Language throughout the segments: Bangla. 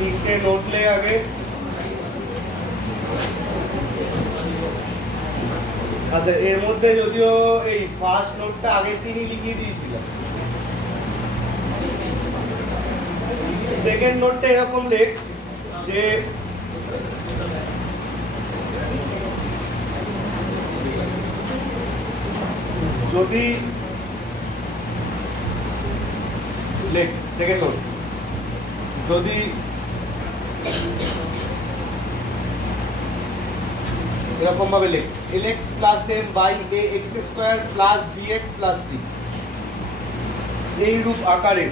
তিনটে নোট লে আগে। আচ্ছা, এর মধ্যে যদিও এই ফার্স্ট নোটটা আগের দিনই লিখিয়ে দিয়েছিলাম। সেকেন্ড নোটটা এরকম লেখ যে যদি লেখ সেকেন্ড নোট যদি এরকম ভাবে লেখ lx plus m by ax square plus bx plus c এই রূপ আকারে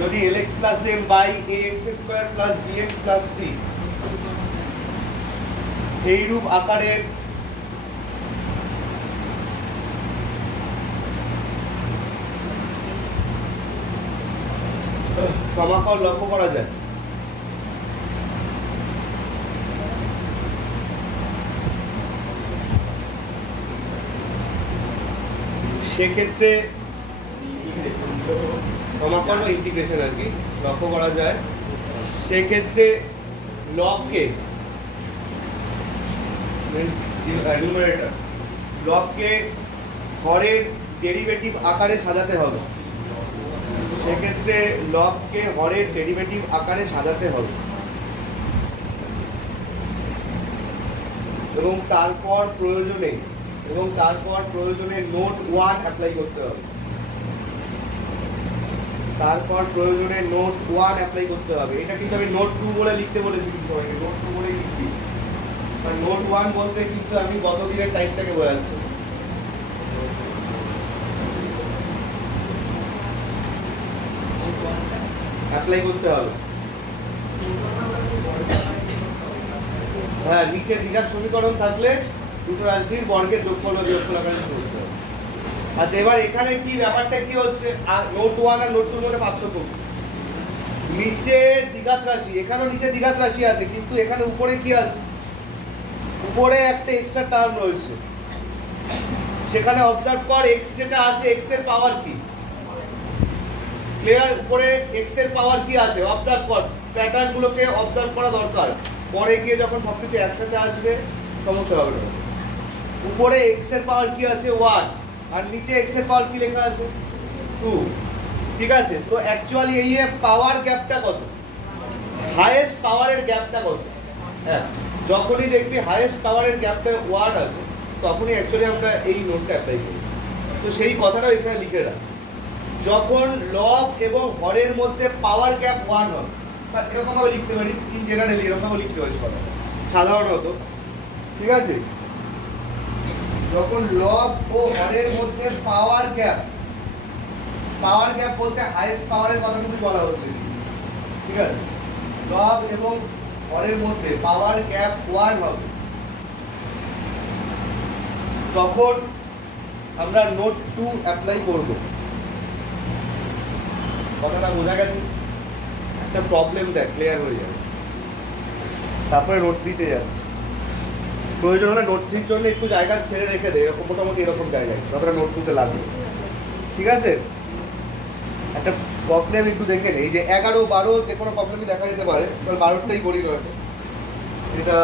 যদি lx plus m by ax square plus bx plus c এই রূপ আকারে সমাকল লক্ষ্য করা যায়, সেক্ষেত্রে সমাকল বা ইন্টিগ্রেশন আর কি লক্ষ্য করা যায়, সেক্ষেত্রে লবকে নিউমারেটর লবকে হরের ডেরিভেটিভ আকারে সাজাতে হবে, সেক্ষেত্রে লবকে হরের ডেরিভেটিভ আকারে সাজাতে হবে এবং তারপর প্রয়োজনে নোট 1 অ্যাপ্লাই করতে হবে, এটা কিন্তু আমি নোট 2 বলে লিখতে বলেছি, কিন্তু নোট 2 বলেই লিখছি, আর নোট 1 বলতে কিন্তু আমি গত দিনের টাইপটাকে বোঝাচ্ছি। অ্যাপ্লাই করতে হবে। হ্যাঁ, নিচে দ্বিঘাত সমীকরণ থাকলে দুটো রাশির বর্গের যোগফল ও বিয়োগফল আকারে করতে হবে। আচ্ছা, এবার এখানে কি ব্যাপারটা কি হচ্ছে, নোট 1 আর নোট 2 এর মধ্যে পার্থক্য। নিচে দ্বিঘাত রাশি, এখানেও নিচে দ্বিঘাত রাশি আছে, কিন্তু এখানে উপরে কি আছে, উপরে একটা এক্সট্রা টার্ম রয়েছে, সেখানে অবজার্ভ কর x যেটা আছে x এর পাওয়ার কি, ক্লিয়ার? উপরে x এর পাওয়ার কি আছে অবজার্ভ কর, প্যাটার্ন গুলোকে অবজার্ভ করা দরকার, পরে গিয়ে যখন সবকিছু একসাথে আসবে সমস্যা হবে না। উপরে x এর পাওয়ার কি আছে 1, আর নিচে x এর পাওয়ার কি লেখা আছে 2, ঠিক আছে? তো অ্যাকচুয়ালি এই পাওয়ার গ্যাপটা কত, হাইয়েস্ট পাওয়ারের গ্যাপটা কত? হ্যাঁ, যখনই দেখবি হাইয়েস্ট পাওয়ারের গ্যাপটা 1 আছে, তখনই অ্যাকচুয়ালি আমরা এই নোটটা অ্যাপ্লাই করি। তো সেই কথাটাও এখানে লিখে রাখ, যখন লব এবং হরের মধ্যে পাওয়ার গ্যাপ 1 হবে, বা এরকম ভাবে লিখতে পারিস, ইন জেনারেলি এরকম ভাবে লিখতে পারিস কথা সাধারণত, ঠিক আছে? যখন লব ও হরের মধ্যে পাওয়ার গ্যাপ বলতে হাইয়েস্ট পাওয়ারের কথা কিন্তু বলা হচ্ছে, ঠিক আছে? লব এবং হরের মধ্যে পাওয়ার গ্যাপ 1 হবে, তখন আমরা নোট 2 অ্যাপ্লাই করব। কথাটা বোঝা গেছে? একটা প্রবলেম দেখ, ক্লিয়ার হয়ে যাবে, তারপরে নোট 3 তে যাচ্ছে। প্রয়োজন হলে নোট 3 জন্য একটু জায়গা ছেড়ে রেখে দে, এরকম মোটামুটি এরকম জায়গায় যতটা নোট 2 তে লাগবে, ঠিক আছে? একটা প্রবলেম একটু দেখে নেই, যে 11, 12 যে কোনো প্রবলেমই দেখা যেতে পারে, এবার 12টাই করি নয়, এটা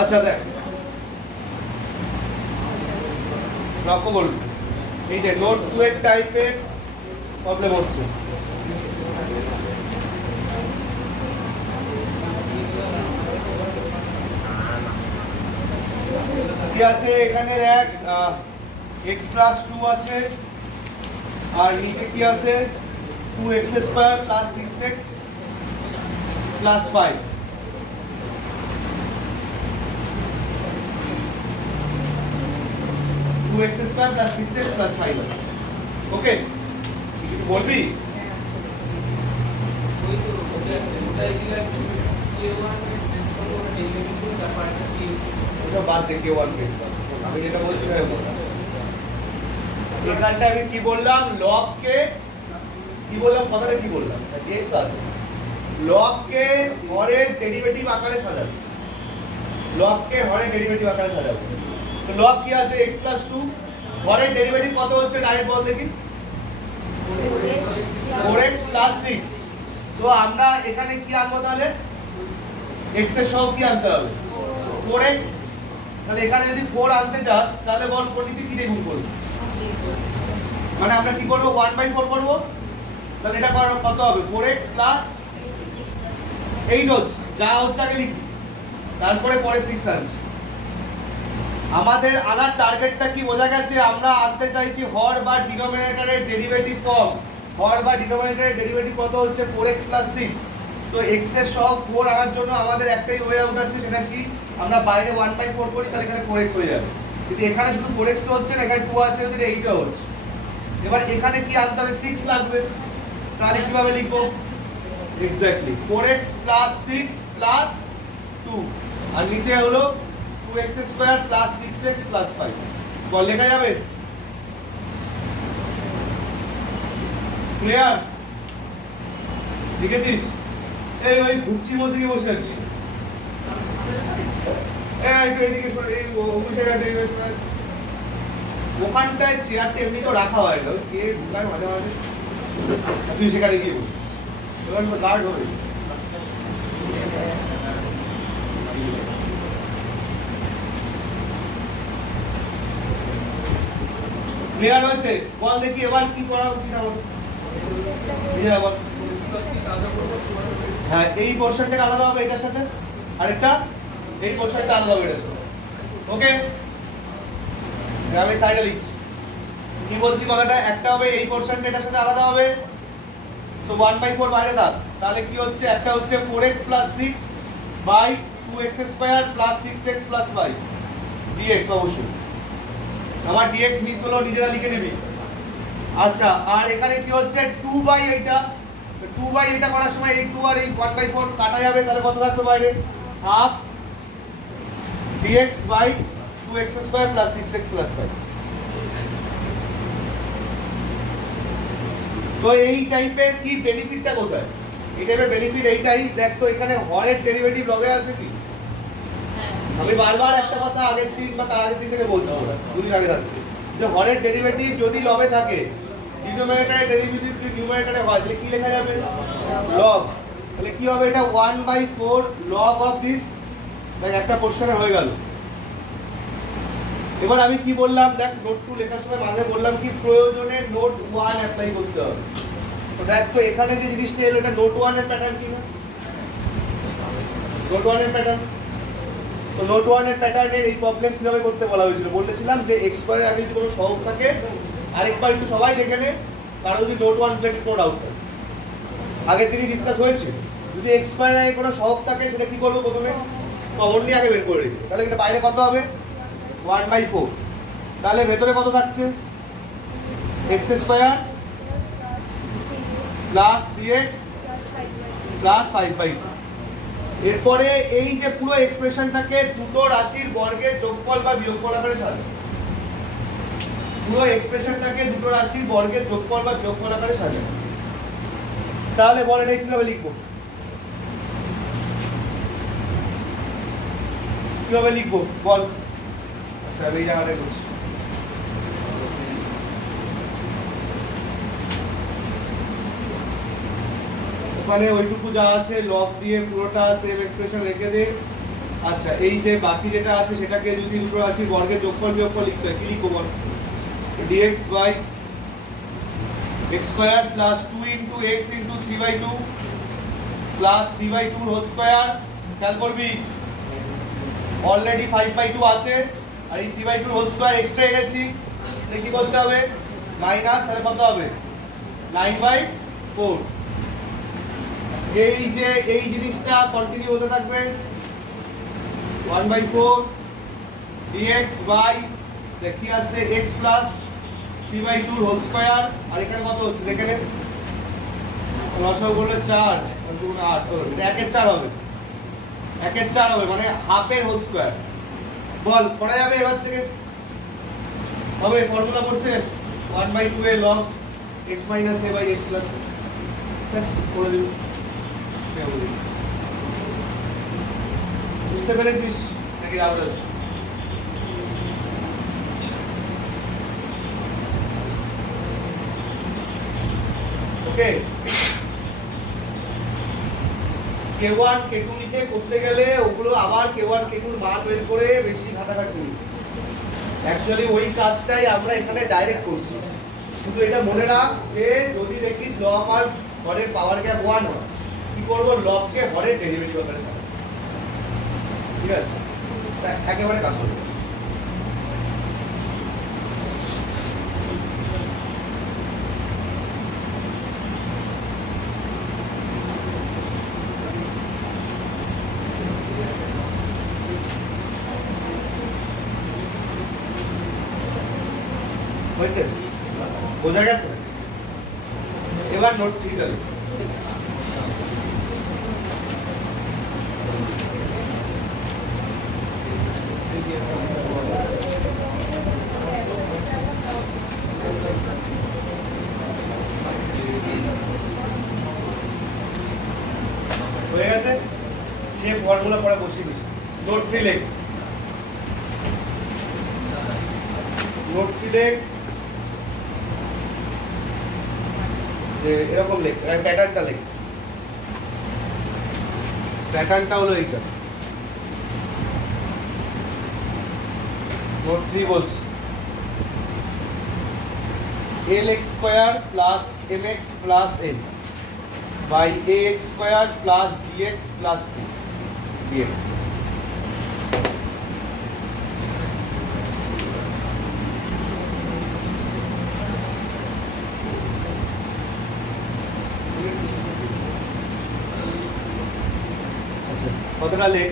আচ্ছা দেখ, লক্ষ্য করবি এই যে নোট 2 এর টাইপের প্রবলেম হচ্ছে। কি আছে এখানে দেখ, x প্লাস 2 আছে, আর নিচে কি আছে 2x square plus 6x plus 5, 2x square plus 6x plus 5 আছে। ওকে, কি বলবি? বাদ দে, k1 আমি যেটা বলছি এখানটা আমি কি বললাম, লবকে কি বললাম, কথাটা কি বললাম, dx আছে, লবকে হরের ডেরিভেটিভ আকারে সাজাবো, তো লব কি আছে x প্লাস 2, হরের ডেরিভেটিভ কত হচ্ছে ডাইরেক্ট বল দেখি, প্লাস 6। তো আমরা এখানে কি আনবো তাহলে? x এর সহগ কি আনতে হবে? 4x। তাহলে এখানে যদি 4 আনতে চাস তাহলে বল কোনটিতে কি দিয়ে গুণ করব? মানে আমরা কি করব? 1/4 করব। তাহলে এটা কত হবে? 4x প্লাস 8 হচ্ছে, যা হচ্ছে আগে লিখি, তারপরে পরে 6 আনছি। আমাদের আনার টার্গেটটা কি বোঝা গেছে? আমরা আনতে চাইছি হর বা ডিনোমিনেটরের ডেরিভেটিভ কম। হর বা ডিনোমিনেটরের ডেরিভেটিভ কত হচ্ছে? 4x plus 6। তো x এর সহগ 4 আনার জন্য আমাদের একটাই ওয়ে আউট আছে, সেটা কি? আমরা বাইরে 1/4 করি, তাহলে এখানে 4x হয়ে যাবে। কিন্তু এখানে শুধু 4x তো হচ্ছে না, এখানে 2 আছে, ওদের 8 হচ্ছে। এবার এখানে কি আনতে হবে? 6 লাগবে। তাহলে কিভাবে লিখবো? এক্স্যাক্টলি 4x প্লাস 6 প্লাস 2, আর নিচে হলো 2x square plus 6x plus 5। বল লেখা যাবে? ক্লিয়ার? লিখেছিস? এই ওই ঘুরছির মধ্যে গিয়ে বসে আছিস। একটু এদিকে সরে, এই ওখানটায় চেয়ারটা এমনি তো রাখা হয় না, কে ঢুকায় মাঝে মাঝে, তুই সেখানে গিয়ে বসিস। এবার তো গার্ড হবে। ক্লিয়ার হয়েছে? বল দেখি এবার কি করা উচিত আমাদের? নিজেরা বল। হ্যাঁ, এই পোরশনটাকে আলাদা হবে এটার সাথে, আরেকটা এই পোরশনটা আলাদা হবে এটার সাথে। ওকে, আমি সাইডে লিখছি। কি বলছি কথাটা? একটা হবে এই পোরশনটা এটার সাথে আলাদা হবে, তো 1/4 বাইরে দাও। তাহলে কি হচ্ছে? একটা হচ্ছে 4x plus 6 by 2x square plus 6x plus 5 dx। অবশ্যই আমার dx মিস হলো, নিজেরা লিখে নিবি। আচ্ছা, আর এখানে কি হচ্ছে? 2 বাই এইটা, 2 বাই এইটা করার সময় এই 2 আর এই 1/4 কাটা যাবে, তাহলে কত থাকবে বাইরে? Half dx by 2x square plus 6x plus 5। তো এই টাইপের কি বেনিফিটটা কোথায়? এই টাইপের বেনিফিট এইটাই। দেখ তো এখানে হরের ডেরিভেটিভ লবে আছে কি? আমি বারবার একটা কথা আগের দিন বা তার আগের দিন থেকে বলছি, দুদিন আগে থাকতে, যে হরের ডেরিভেটিভ যদি লবে থাকে, ডিনোমিনেটরের ডেরিভেটিভ যদি নিউমারেটরে হয়, তাহলে কি লেখা যাবে? লগ। তাহলে কি হবে? এটা 1/4 লগ অফ দিস। দেখ একটা পোরশনে হয়ে গেল। এবার আমি কি বললাম? দেখ নোট 2 লেখার সময় মাঝে বললাম কি প্রয়োজনে নোট 1 অ্যাপ্লাই করতে হবে। তো দেখ তো এখানে যে জিনিসটা এলো, এটা নোট 1 এর প্যাটার্ন কি না? নোট 1 এর প্যাটার্ন। তো নোট 1 এর প্যাটার্নের এই প্রবলেম কিভাবে করতে বলা হয়েছিল? বলেছিলাম যে x স্কয়ারের আগে যদি কোনো সহগ থাকে, আরেকবার একটু সবাই দেখে নে, কারো যদি নোট 1 রিলেটেড কোনো ডাউট থাকে। আগের দিনই ডিসকাস হয়েছে, যদি x স্কয়ারের আগে কোনো সহগ থাকে সেটা কি করব? প্রথমে কমনলি আগে বের করে রেখে, তাহলে এটা বাইরে কত হবে? 1/4। তাহলে ভেতরে কত থাকছে? x square plus 3x plus 5/2। এরপরে এই যে পুরো এক্সপ্রেশনটাকে দুটো রাশির বর্গের যোগফল বা বিয়োগফল আকারে সাজাও। পুরো এক্সপ্রেশনটাকে দুটো রাশির বর্গের যোগফল বা বিয়োগফল আকারে সাজাও। তাহলে বল এটা কিভাবে লিখবো? কিভাবে লিখবো বল? আচ্ছা, এই জায়গাটায় করছি। ওখানে ওইটুকু যা আছে লগ দিয়ে পুরোটা সেম এক্সপ্রেশন রেখে দে। আচ্ছা, এই যে বাকি যেটা আছে সেটাকে যদি দুটো রাশির বর্গের যোগফল বিয়োগফল লিখতে হয়, কি লিখবো বল? dx by x square plus 2 into x into 3/2 plus 3/2 whole square. খেয়াল করবি অলরেডি 5/2 আছে, আর এই 3/2 হোল স্কয়ার এক্সট্রা এনেছি, তাহলে কি করতে হবে? মাইনাস, তাহলে কত হবে? 9/4। এই যে এই জিনিসটা কন্টিনিউ হতে থাকবে, 1/4 dx বাই কি আসছে? x plus 3/2 whole square. আর এখানে কত হচ্ছে দেখে নে, লসাগু করলে 4 2 8, এটা 1/4 হবে। 1/4 হবে মানে হাফের হোল স্কয়ার। বল করা যাবে এবার থেকে? হবে। ফর্মুলা পড়ছে 1/2 এ log x minus a by x plus a। ব্যাস করে দিন। বুঝতে পেরেছিস নাকি? রাবরাজ ওকে। K1 K2 নিচে করতে গেলে ওগুলো আবার K1 K2 এর মান বের করে বেশি ঘাটাঘাটি অ্যাকচুয়ালি ওই কাজটাই আমরা এখানে ডাইরেক্ট করছি। শুধু এটা মনে রাখ যে যদি দেখিস লব আর হরের পাওয়ার গ্যাপ 1 হয় কি করব, লবকে হরের ডেরিভেটিভ আকারে থাকবে, ঠিক আছে, একেবারে কাজ করবে। হয়েছে, বোঝা গেছে? এবার নোট 3 টা লিখো। হয়ে গেছে, সে ফর্মুলা পরে বসিয়ে দিস। নোট 3 লেখ, নোট 3 লেখ, যে এরকম লেখ, প্যাটার্নটা লেখ। প্যাটার্নটা হলো এইটা। নোট 3 বলছি lx square plus mx plus n by ax square plus bx plus c dx। কতটা লেখ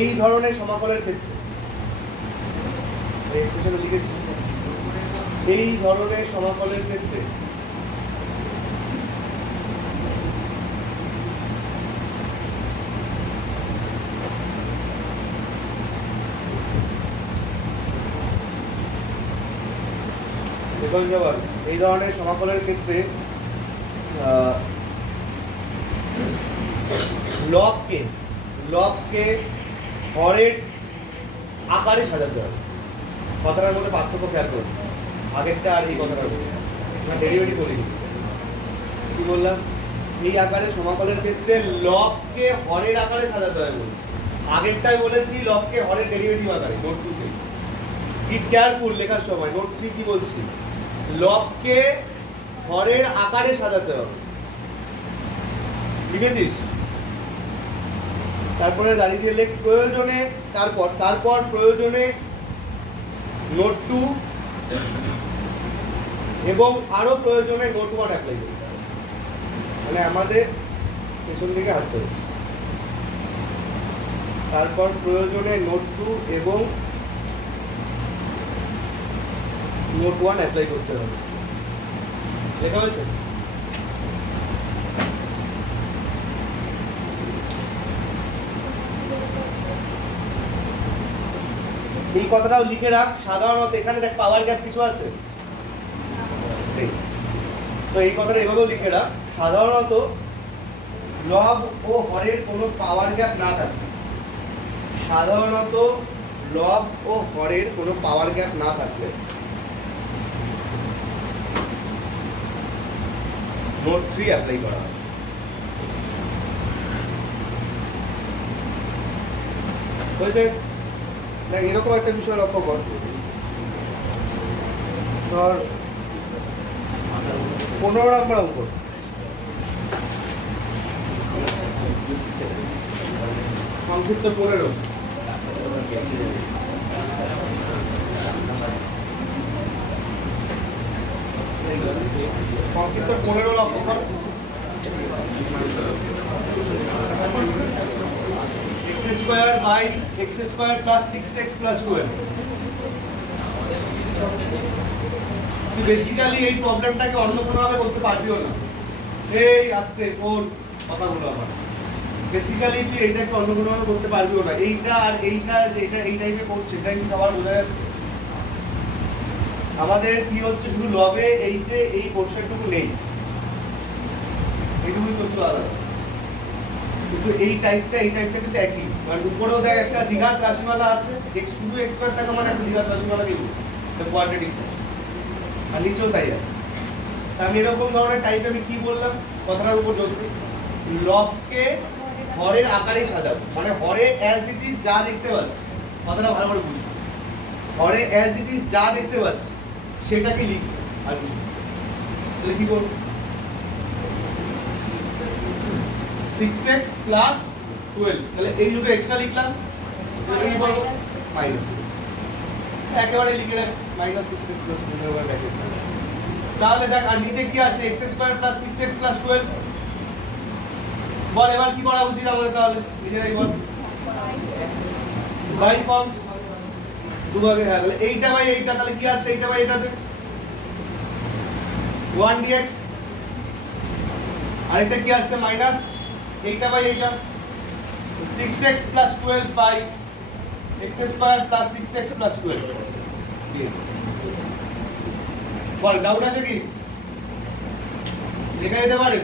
এই ধরনের সমাকলের ক্ষেত্রে, এই ধরনের সমাকলের ক্ষেত্রে দেখুন জবাব, এই ধরনের সমাকলের ক্ষেত্রে লবকে হরের আকারে সাজাতে হবে। কথাটার মধ্যে পার্থক্য খেয়াল করুন, আগেরটা আর এই কথাটার মধ্যে ডেরিভেটিভ করি কি বললাম, এই আকারে সমাকলের ক্ষেত্রে লবকে হরের আকারে সাজাতে হবে বলছি। আগেরটাই বলেছি লবকে হরের ডেরিভেটিভ আকারে। নোট 2 তে কি কেয়ারফুল লেখার সময়, নোট 3 কি বলছি, লবকে হরের আকারে সাজাতে হবে, লিখেছিস? তারপরে দাঁড়িয়ে দিয়ে লেখ প্রয়োজনে, তারপর প্রয়োজনে নোট 2 এবং আরো প্রয়োজনে নোট 1 অ্যাপ্লাই করতে হবে। মানে আমাদের পেছন দিকে হাঁটতে হচ্ছে। তারপর প্রয়োজনে নোট 2 এবং নোট 1 অ্যাপ্লাই করতে হবে। লেখা হয়েছে? এই কথাটাও লিখে রাখ। সাধারণত এখানে দেখ পাওয়ার গ্যাপ কিছু আছে, তো এই কথাটা এভাবেও লিখে রাখ। সাধারণত লব ও হরের কোনো পাওয়ার গ্যাপ না থাকে, সাধারণত লব ও হরের কোনো পাওয়ার গ্যাপ না থাকলে নোট 3 অ্যাপ্লাই করা হয়। হয়েছে? দেখ এরকম একটা বিষয় লক্ষ্য কর, ধর 15 নম্বর অঙ্ক, সংক্ষিপ্ত 15, সংক্ষিপ্ত 15 লক্ষ্য কর। x square by x square plus 6x plus 12। তুই বেসিক্যালি এই প্রবলেমটাকে অন্য কোনোভাবে করতে পারবিও না। এই আস্তে কোন কথাগুলো আমার, বেসিক্যালি তুই এইটাকে অন্য কোনোভাবে করতে পারবিও না। এইটা আর এইটা যেটা এই টাইপে করছে এটা কিন্তু সবার বোঝা যাচ্ছে। আমাদের কি হচ্ছে, শুধু লবে এই যে এই পোর্শনটুকু নেই, এইটুকুই করতে আলাদা, কিন্তু এই টাইপটা কিন্তু একই। মানে উপরেও দেখ একটা দ্বিঘাত রাশিমালা আছে, শুধু x স্কয়ার থাকা মানে একটা দ্বিঘাত রাশিমালা কিন্তু কোয়াড্রেটিক, আর নিচেও তাই আছে। আমি এরকম ধরনের টাইপ আমি কি বললাম কথাটার উপর জোর দিই, লবকে হরের আকারেই সাজাবো, মানে হরে অ্যাজ ইট ইজ যা দেখতে পাচ্ছি, কথাটা ভালো করে বুঝবো, হরে অ্যাজ ইট ইজ যা দেখতে পাচ্ছি সেটাকে লিখবো। আর তাহলে কি করবো, 6x প্লাস 12, তাহলে এই দুটো এক্সট্রা লিখলাম, কি করবো মাইনাস, একেবারে লিখে রাখ মাইনাস 6x প্লাস 12 ব্র্যাকেট। তাহলে দেখ আর নিচে কি আছে, x² প্লাস 6x প্লাস 12। বল এবার কি করা উচিত আমাদের, তাহলে নিজেরাই বল, বাই ফর্ম দুভাগে। হ্যাঁ, তাহলে এইটা বাই এইটা, তাহলে কি আসছে এইটা বাই এটাতে 1 dx, আরেকটা কি আসছে মাইনাস এইটা বাই এইটা 6x plus 12 by x² plus 6x plus 12 dx। বল ডাউট আছে কি, লেখা যেতে পারে?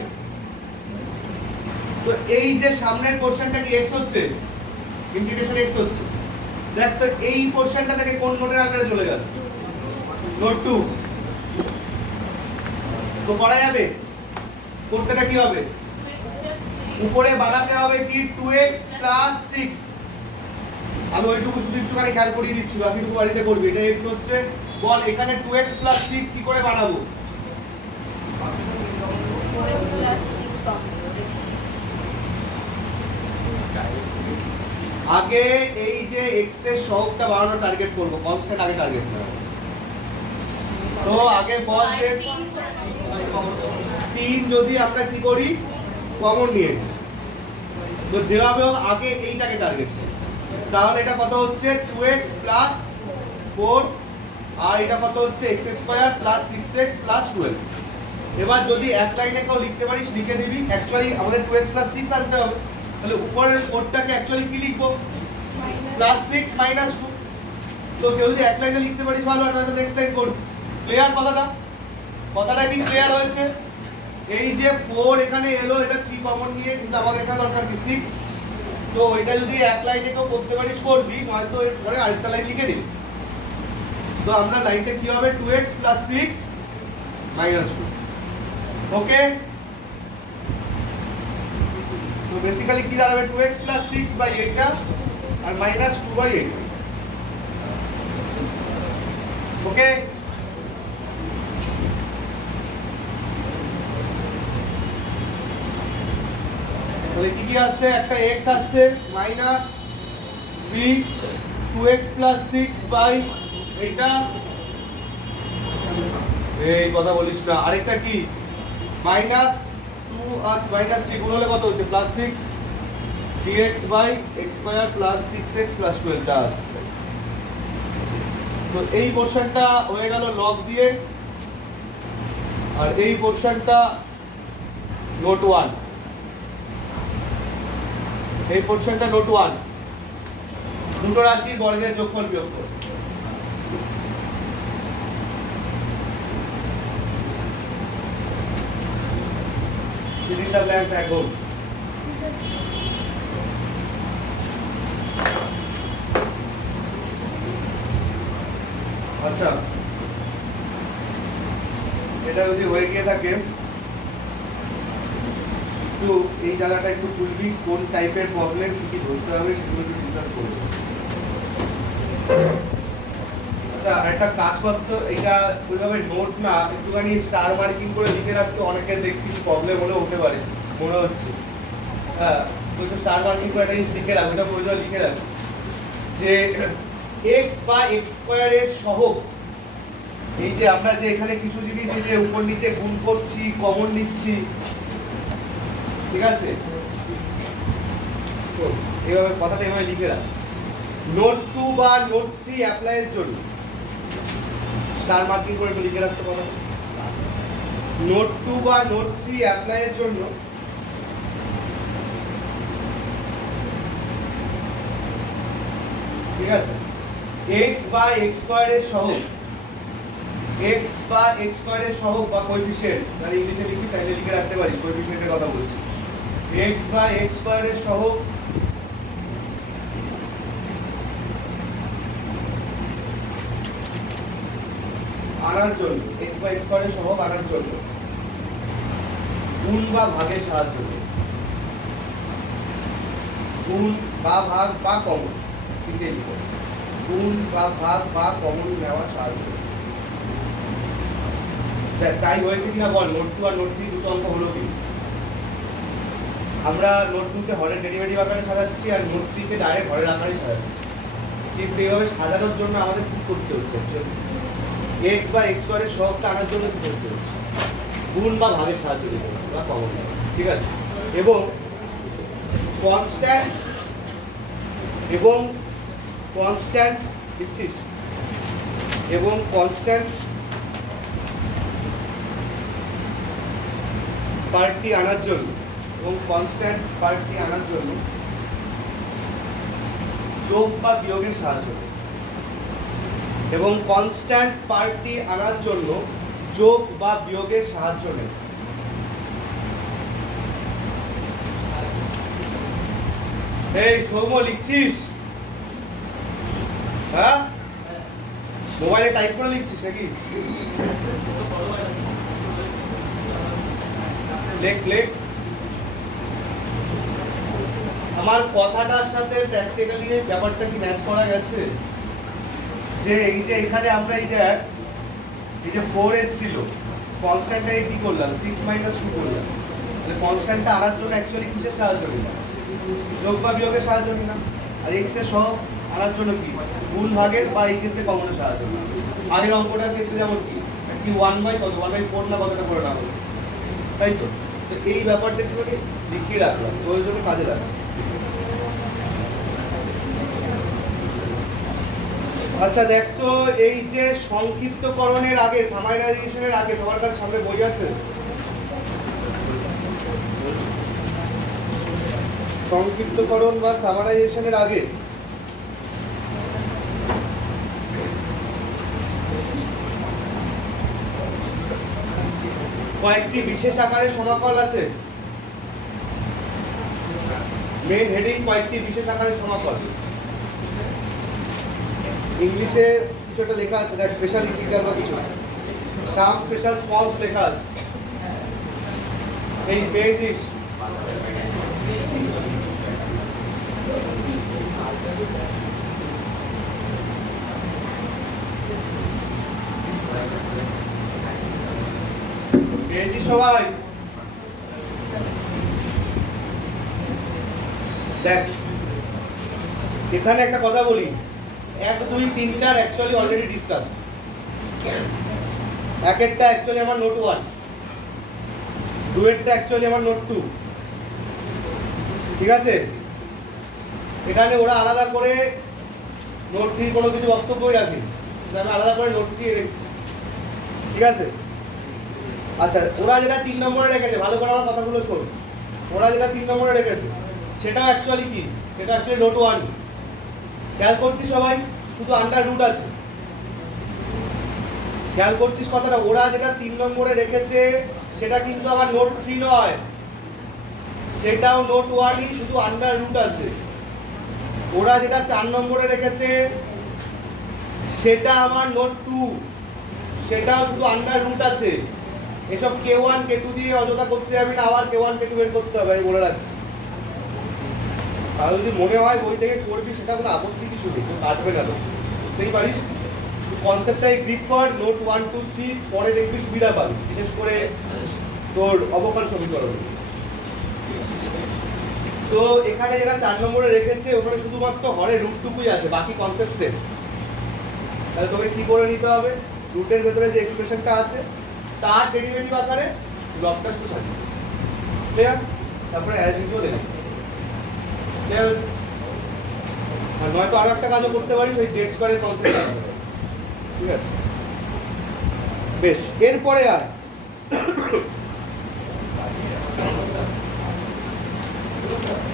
তো এই যে সামনের পোরশনটা কি x হচ্ছে, ইন্টিগ্রেশন x হচ্ছে, দেখ তো এই পোরশনটা থেকে কোন নোটের আকারে চলে গেল, নোট 2। তো করা যাবে, করতেটা কি হবে, উপরে বাড়াতে হবে কি 2x প্লাস 6। আমি ওইটুকু শুধু একটুখানি খেয়াল করিয়ে দিচ্ছি, বাকিটুকু বাড়িতে করবি। এটা x হচ্ছে, বল এখানে 2x প্লাস 6 কি করে বানাবো, 4x plus 6 আগে এই যে x এর সহগটা বাড়ানোর টার্গেট করব, কনস্ট্যান্ট আগে টার্গেট করব। তো আগে বল যে 3 যদি আমরা কি করি কমন নিয়ে নিই, তো যেভাবে হোক আগে এইটাকে টার্গেট করি। তাহলে এটা কত হচ্ছে 2x প্লাস 4, আর এটা কত হচ্ছে x² প্লাস 6x প্লাস 12। এবার যদি এক লাইনে কেউ লিখতে পারিস লিখে দিবি, অ্যাকচুয়ালি আমাদের 2x প্লাস 6 আনতে হবে, তাহলে উপরের কোডটাকে অ্যাকচুয়ালি কি লিখবো, প্লাস 6 মাইনাস 2। তো কেউ যদি এক লাইনে লিখতে পারিস ভালো, আর নয়তো নেক্সট লাইন করবি। ক্লিয়ার কথাটা, কথাটা কি ক্লিয়ার হয়েছে? এই যে 4 এখানে এলো, এটা 3 কমন নিয়ে, কিন্তু আমাদের এখানে দরকার কি 6। তো এটা যদি এক লাইনে কেউ করতে পারিস করবি, নয়তো এরপরে আরেকটা লাইন লিখে দিবি। তো আমরা লাইনটা কি হবে 2x প্লাস 6 মাইনাস 2। ওকে, তো বেসিক্যালি কি দাঁড়াবে 2x প্লাস 6 বাই 8 আর মাইনাস 2 বাই 8। ওকে, তাহলে কি কি আসছে, একটা x আসছে মাইনাস 3 2x প্লাস 6 বাই এইটা, এই কথা বলিস না। আরেকটা কি মাইনাস 2 আর মাইনাস 3 গুণ হলে কত হচ্ছে plus 6 dx by x² plus 6x plus 12 টা আসছে। তো এই পোরশনটা হয়ে গেল লগ দিয়ে, আর এই পোরশনটা নোট 1, এই পোরশনটা নোট 1। দুটো রাশির বর্গের যোগফল বিয়োগফল। Fill in the blanks at home. আচ্ছা, এটা যদি হয়ে গিয়ে থাকে তো এই জায়গাটা একটু খুলবি, কোন টাইপের প্রবলেম কি কি ধরতে হবে সেগুলো একটু ডিসকাস করব। আচ্ছা, একটা কাজ করতে, এটা ওইভাবে নোট না, একটুখানি স্টার মার্কিং করে লিখে রাখতে, অনেকে দেখছি প্রবলেম হলে হতে পারে মনে হচ্ছে। হ্যাঁ, তুই তো স্টার মার্কিং করে একটা জিনিস লিখে রাখ, ওটা প্রয়োজন লিখে রাখ যে x বা x² এর সহগ। এই যে আমরা যে এখানে কিছু জিনিস এই যে উপর নিচে গুণ করছি, কমন নিচ্ছি, ঠিক আছে, তো এইভাবে কথাটা এভাবে লিখে রাখ। নোট 2 বা নোট 3 অ্যাপ্লাই এর জন্য স্টার মার্কিং করে একটু লিখে রাখতে পারো। নোট 2 বা নোট 3 অ্যাপ্লাই এর জন্য ঠিক আছে, x বা x² এর সহগ, x বা x² এর সহগ বা কোএফিসিয়েন্ট, মানে ইংলিশে লিখি চাইলে লিখে রাখতে পারিস, কোএফিসিয়েন্টের কথা বলছি। x বা x² এর সহগ আনার জন্য, x বা x² এর সহগ আনার জন্য গুণ বা ভাগের সাহায্য নেবে। গুণ বা ভাগ বা কমন, তিনটে লিখো। গুণ বা ভাগ বা কমন নেওয়া সাহায্য। দেখ তাই হয়েছে কিনা বল, নোট 2 আর নোট 3 দুটো অঙ্ক হলো কি? আমরা নোট 2 তে হরের ডেরিভেটিভ আকারে সাজাচ্ছি আর নোট 3 কে ডাইরেক্ট হরের আকারে সাজাচ্ছি। কিন্তু এইভাবে সাজানোর জন্য আমাদের কি করতে হচ্ছে? x বা x স্কয়ারের সহগটা আনার জন্য কি করতে হচ্ছে? গুণ বা ভাগের সাহায্য নিতে হচ্ছে বা কমন, ঠিক আছে? এবং কনস্ট্যান্ট লিখছিস, এবং কনস্ট্যান্ট পার্টটি আনার জন্য যোগ বা বিয়োগের সাহায্য নেই। এবং কনস্ট্যান্ট পার্টটি আনার জন্য যোগ বা বিয়োগের সাহায্য নেই। এই সৌম্য লিখছিস? হ্যাঁ, মোবাইলে টাইপ করে লিখছিস নাকি? লেখ। আমার কথাটার সাথে প্র্যাকটিক্যালি ব্যাপারটা কি ম্যাচ করা গেছে? যে এই যে এখানে আমরা এই যে 4 এসেছিল, কনস্ট্যান্টটা কি করলাম? 6 - 2 করলাম। তাহলে কনস্ট্যান্টটা আনার জন্য অ্যাকচুয়ালি কিসের সাহায্য নিলাম? যোগ বা বিয়োগের সাহায্য নিলাম। আর x এর সহগ আনার জন্য কি? গুণ ভাগের বা এই ক্ষেত্রে কমনের সাহায্য নিলাম। আগের অঙ্কটার ক্ষেত্রে যেমন কি 1/4 না কতটা করে না হলো, তাই তো? এই ব্যাপারটা একটু লিখিয়ে রাখলাম, ওই জন্য কাজে লাগবে। আচ্ছা দেখ তো, এই যে সংক্ষিপ্তকরণের আগে, সামারাইজেশনের আগে, সবার কাছে সামনে বই আছে? সংক্ষিপ্তকরণ বা সামারাইজেশনের আগে কয়েকটি বিশেষ আকারের সমাকল আছে। মেন হেডিং কয়েকটি বিশেষ আকারের সমাকল। ইংলিশে কিছু একটা লেখা আছে, দেখ স্পেশাল ইন্টিগ্রাল বা কিছু সাম স্পেশাল ফর্মস লেখা আছে। এই পেয়েছিস? পেয়েছিস সবাই? দেখ এখানে একটা কথা বলি, 1 2 3 4 অ্যাকচুয়ালি অলরেডি ডিসকাস। একটা অ্যাকচুয়ালি আমার নোট 1, 2 এরটা অ্যাকচুয়ালি আমার নোট 2, ঠিক আছে? এখানে ওরা আলাদা করে নোট 3 কোনো কিছু বক্তব্যই রাখে, আমি আলাদা করে নোট 3 রেখেছি, ঠিক আছে? আচ্ছা, ওরা যেটা 3 নম্বরে রেখেছে, ভালো করে আমার কথাগুলো শোন। ওরা যেটা 3 নম্বরে রেখেছে সেটাও অ্যাকচুয়ালি কি? সেটা অ্যাকচুয়ালি নোট 1। খেয়াল করছিস সবাই? শুধু আন্ডার রুট আছে। খেয়াল করছিস কথাটা? ওরা যেটা 3 নম্বরে রেখেছে সেটা কিন্তু আমার নোট 3 নয়, সেটাও নোট 1ই, শুধু আন্ডার রুট আছে। ওরা যেটা 4 নম্বরে রেখেছে সেটা আমার নোট 2, সেটাও শুধু আন্ডার রুট আছে। এসব k1 k2 দিয়ে অযথা করতে যাবি না, আবার k1 k2 বের করতে হবে, আমি বলে রাখছি। আর যদি মনে হয় বই থেকে করবি সেটা কোনো আপত্তি কিছু নেই, কেউ কাটবে না, বুঝতেই পারিস। কনসেপ্টটাই গ্রিপ কর, নোট 1 2 3 পরে দেখবি সুবিধা পাবি, বিশেষ করে তোর অবকল সমীকরণ। তো এখানে যেটা 4 নম্বরে রেখেছে ওখানে শুধুমাত্র হরের রুটটুকুই আছে, বাকি কনসেপ্ট সেম। তাহলে তোকে কি করে নিতে হবে? রুটের ভেতরে যে এক্সপ্রেশনটা আছে তার ডেরিভেটিভ আকারে ব্লকটা শুধু সাজিয়ে, ক্লিয়ার? তারপরে অ্যাজ ইউজুয়াল এনে ক্লিয়ার। আর নয়তো আরো একটা কাজও করতে পারিস, ওই জেড স্কয়ারের কনসেপ্ট, ঠিক আছে? বেশ, এরপরে আর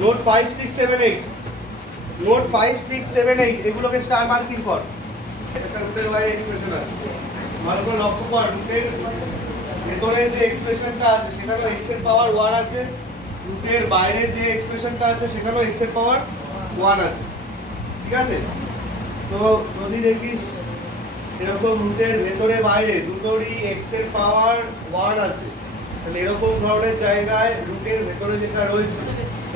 নোট 5 6 7 8, নোট 5 6 7 8 এগুলোকে স্টার মার্কিং কর। একটা রুটের বাইরে এক্সপ্রেশন আছে, ভালো করে লক্ষ্য কর। রুটের ভেতরে যে এক্সপ্রেশনটা আছে সেখানেও x এর পাওয়ার 1 আছে, রুটের বাইরে যে এক্সপ্রেশনটা আছে সেখানেও x এর পাওয়ার 1 আছে, ঠিক আছে? তো যদি দেখিস এরকম রুটের ভেতরে বাইরে দুটোরই x এর পাওয়ার 1 আছে, তাহলে এরকম ধরনের জায়গায় রুটের ভেতরে যেটা রয়েছে